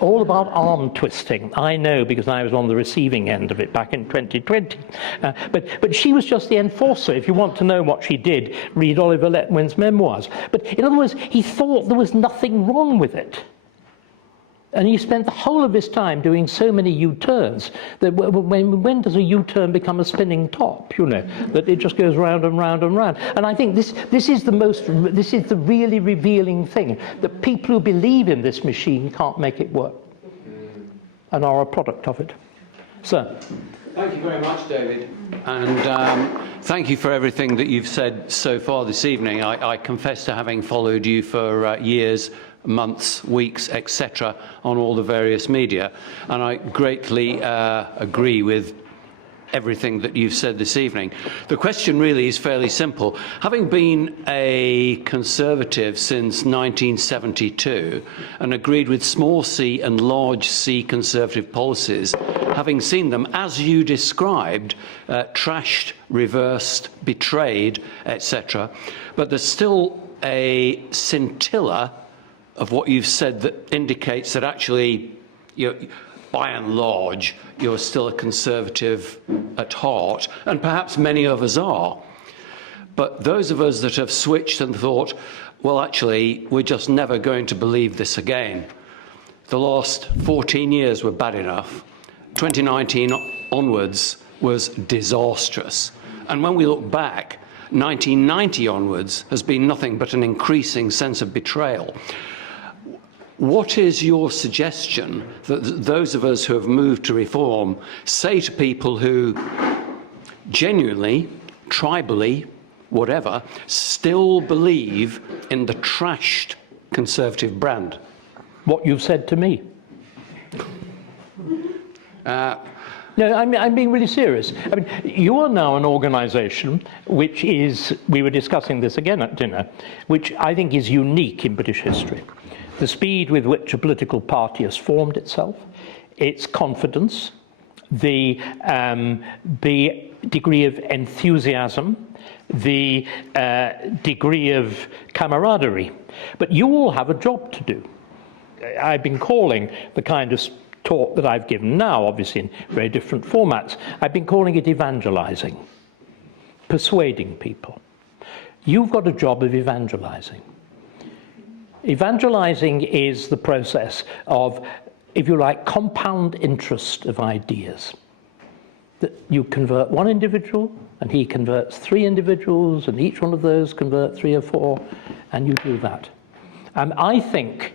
All about arm twisting. I know because I was on the receiving end of it back in 2020. But she was just the enforcer. If you want to know what she did, read Oliver Letwin's memoirs. But in other words, he thought there was nothing wrong with it. And he spent the whole of his time doing so many U-turns that when does a U-turn become a spinning top, you know, that it just goes round and round and round. And I think this is the really revealing thing, that people who believe in this machine can't make it work and are a product of it. Sir. Thank you very much, David. And thank you for everything that you've said so far this evening. I confess to having followed you for years, months, weeks, etc., on all the various media, and I greatly agree with everything that you've said this evening. The question really is fairly simple. Having been a Conservative since 1972 and agreed with small c and large c Conservative policies, having seen them, as you described, trashed, reversed, betrayed, etc., but there's still a scintilla of what you've said that indicates that actually, by and large, you're still a Conservative at heart, and perhaps many of us are. But those of us that have switched and thought, well, actually, we're just never going to believe this again. The last 14 years were bad enough. 2019 onwards was disastrous. And when we look back, 1990 onwards has been nothing but an increasing sense of betrayal. What is your suggestion that those of us who have moved to reform say to people who genuinely, tribally, whatever, still believe in the trashed Conservative brand? What you've said to me. No, I'm being really serious. I mean, you are now an organisation which is, we were discussing this again at dinner, which I think is unique in British history. The speed with which a political party has formed itself, its confidence, the degree of enthusiasm, the degree of camaraderie. But you all have a job to do. I've been calling the kind of talk that I've given now, obviously in very different formats, I've been calling it evangelizing, persuading people. You've got a job of evangelizing. Evangelizing is the process of, if you like, compound interest of ideas. That you convert one individual, and he converts 3 individuals, and each one of those convert 3 or 4, and you do that. I think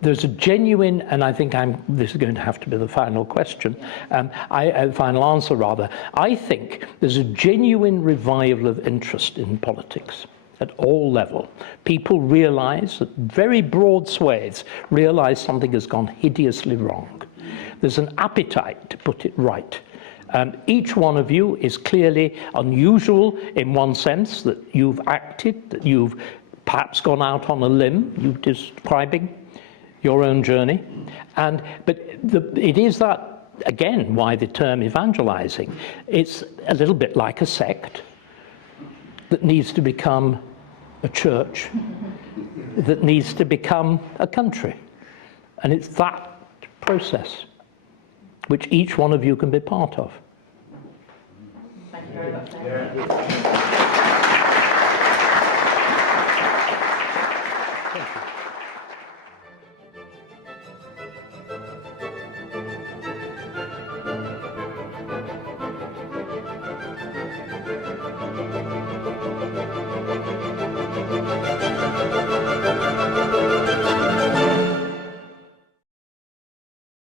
there's a genuine, and I think this is going to have to be the final question, final answer rather. I think there's a genuine revival of interest in politics at all levels. People realise, that very broad swathes, realise something has gone hideously wrong. There's an appetite to put it right. Each one of you is clearly unusual in one sense, that you've acted, that you've perhaps gone out on a limb, you're describing your own journey. But it is that, again, why the term evangelizing. It's a little bit like a sect that needs to become a church, that needs to become a country. And it's that process which each one of you can be part of. Thank you very much.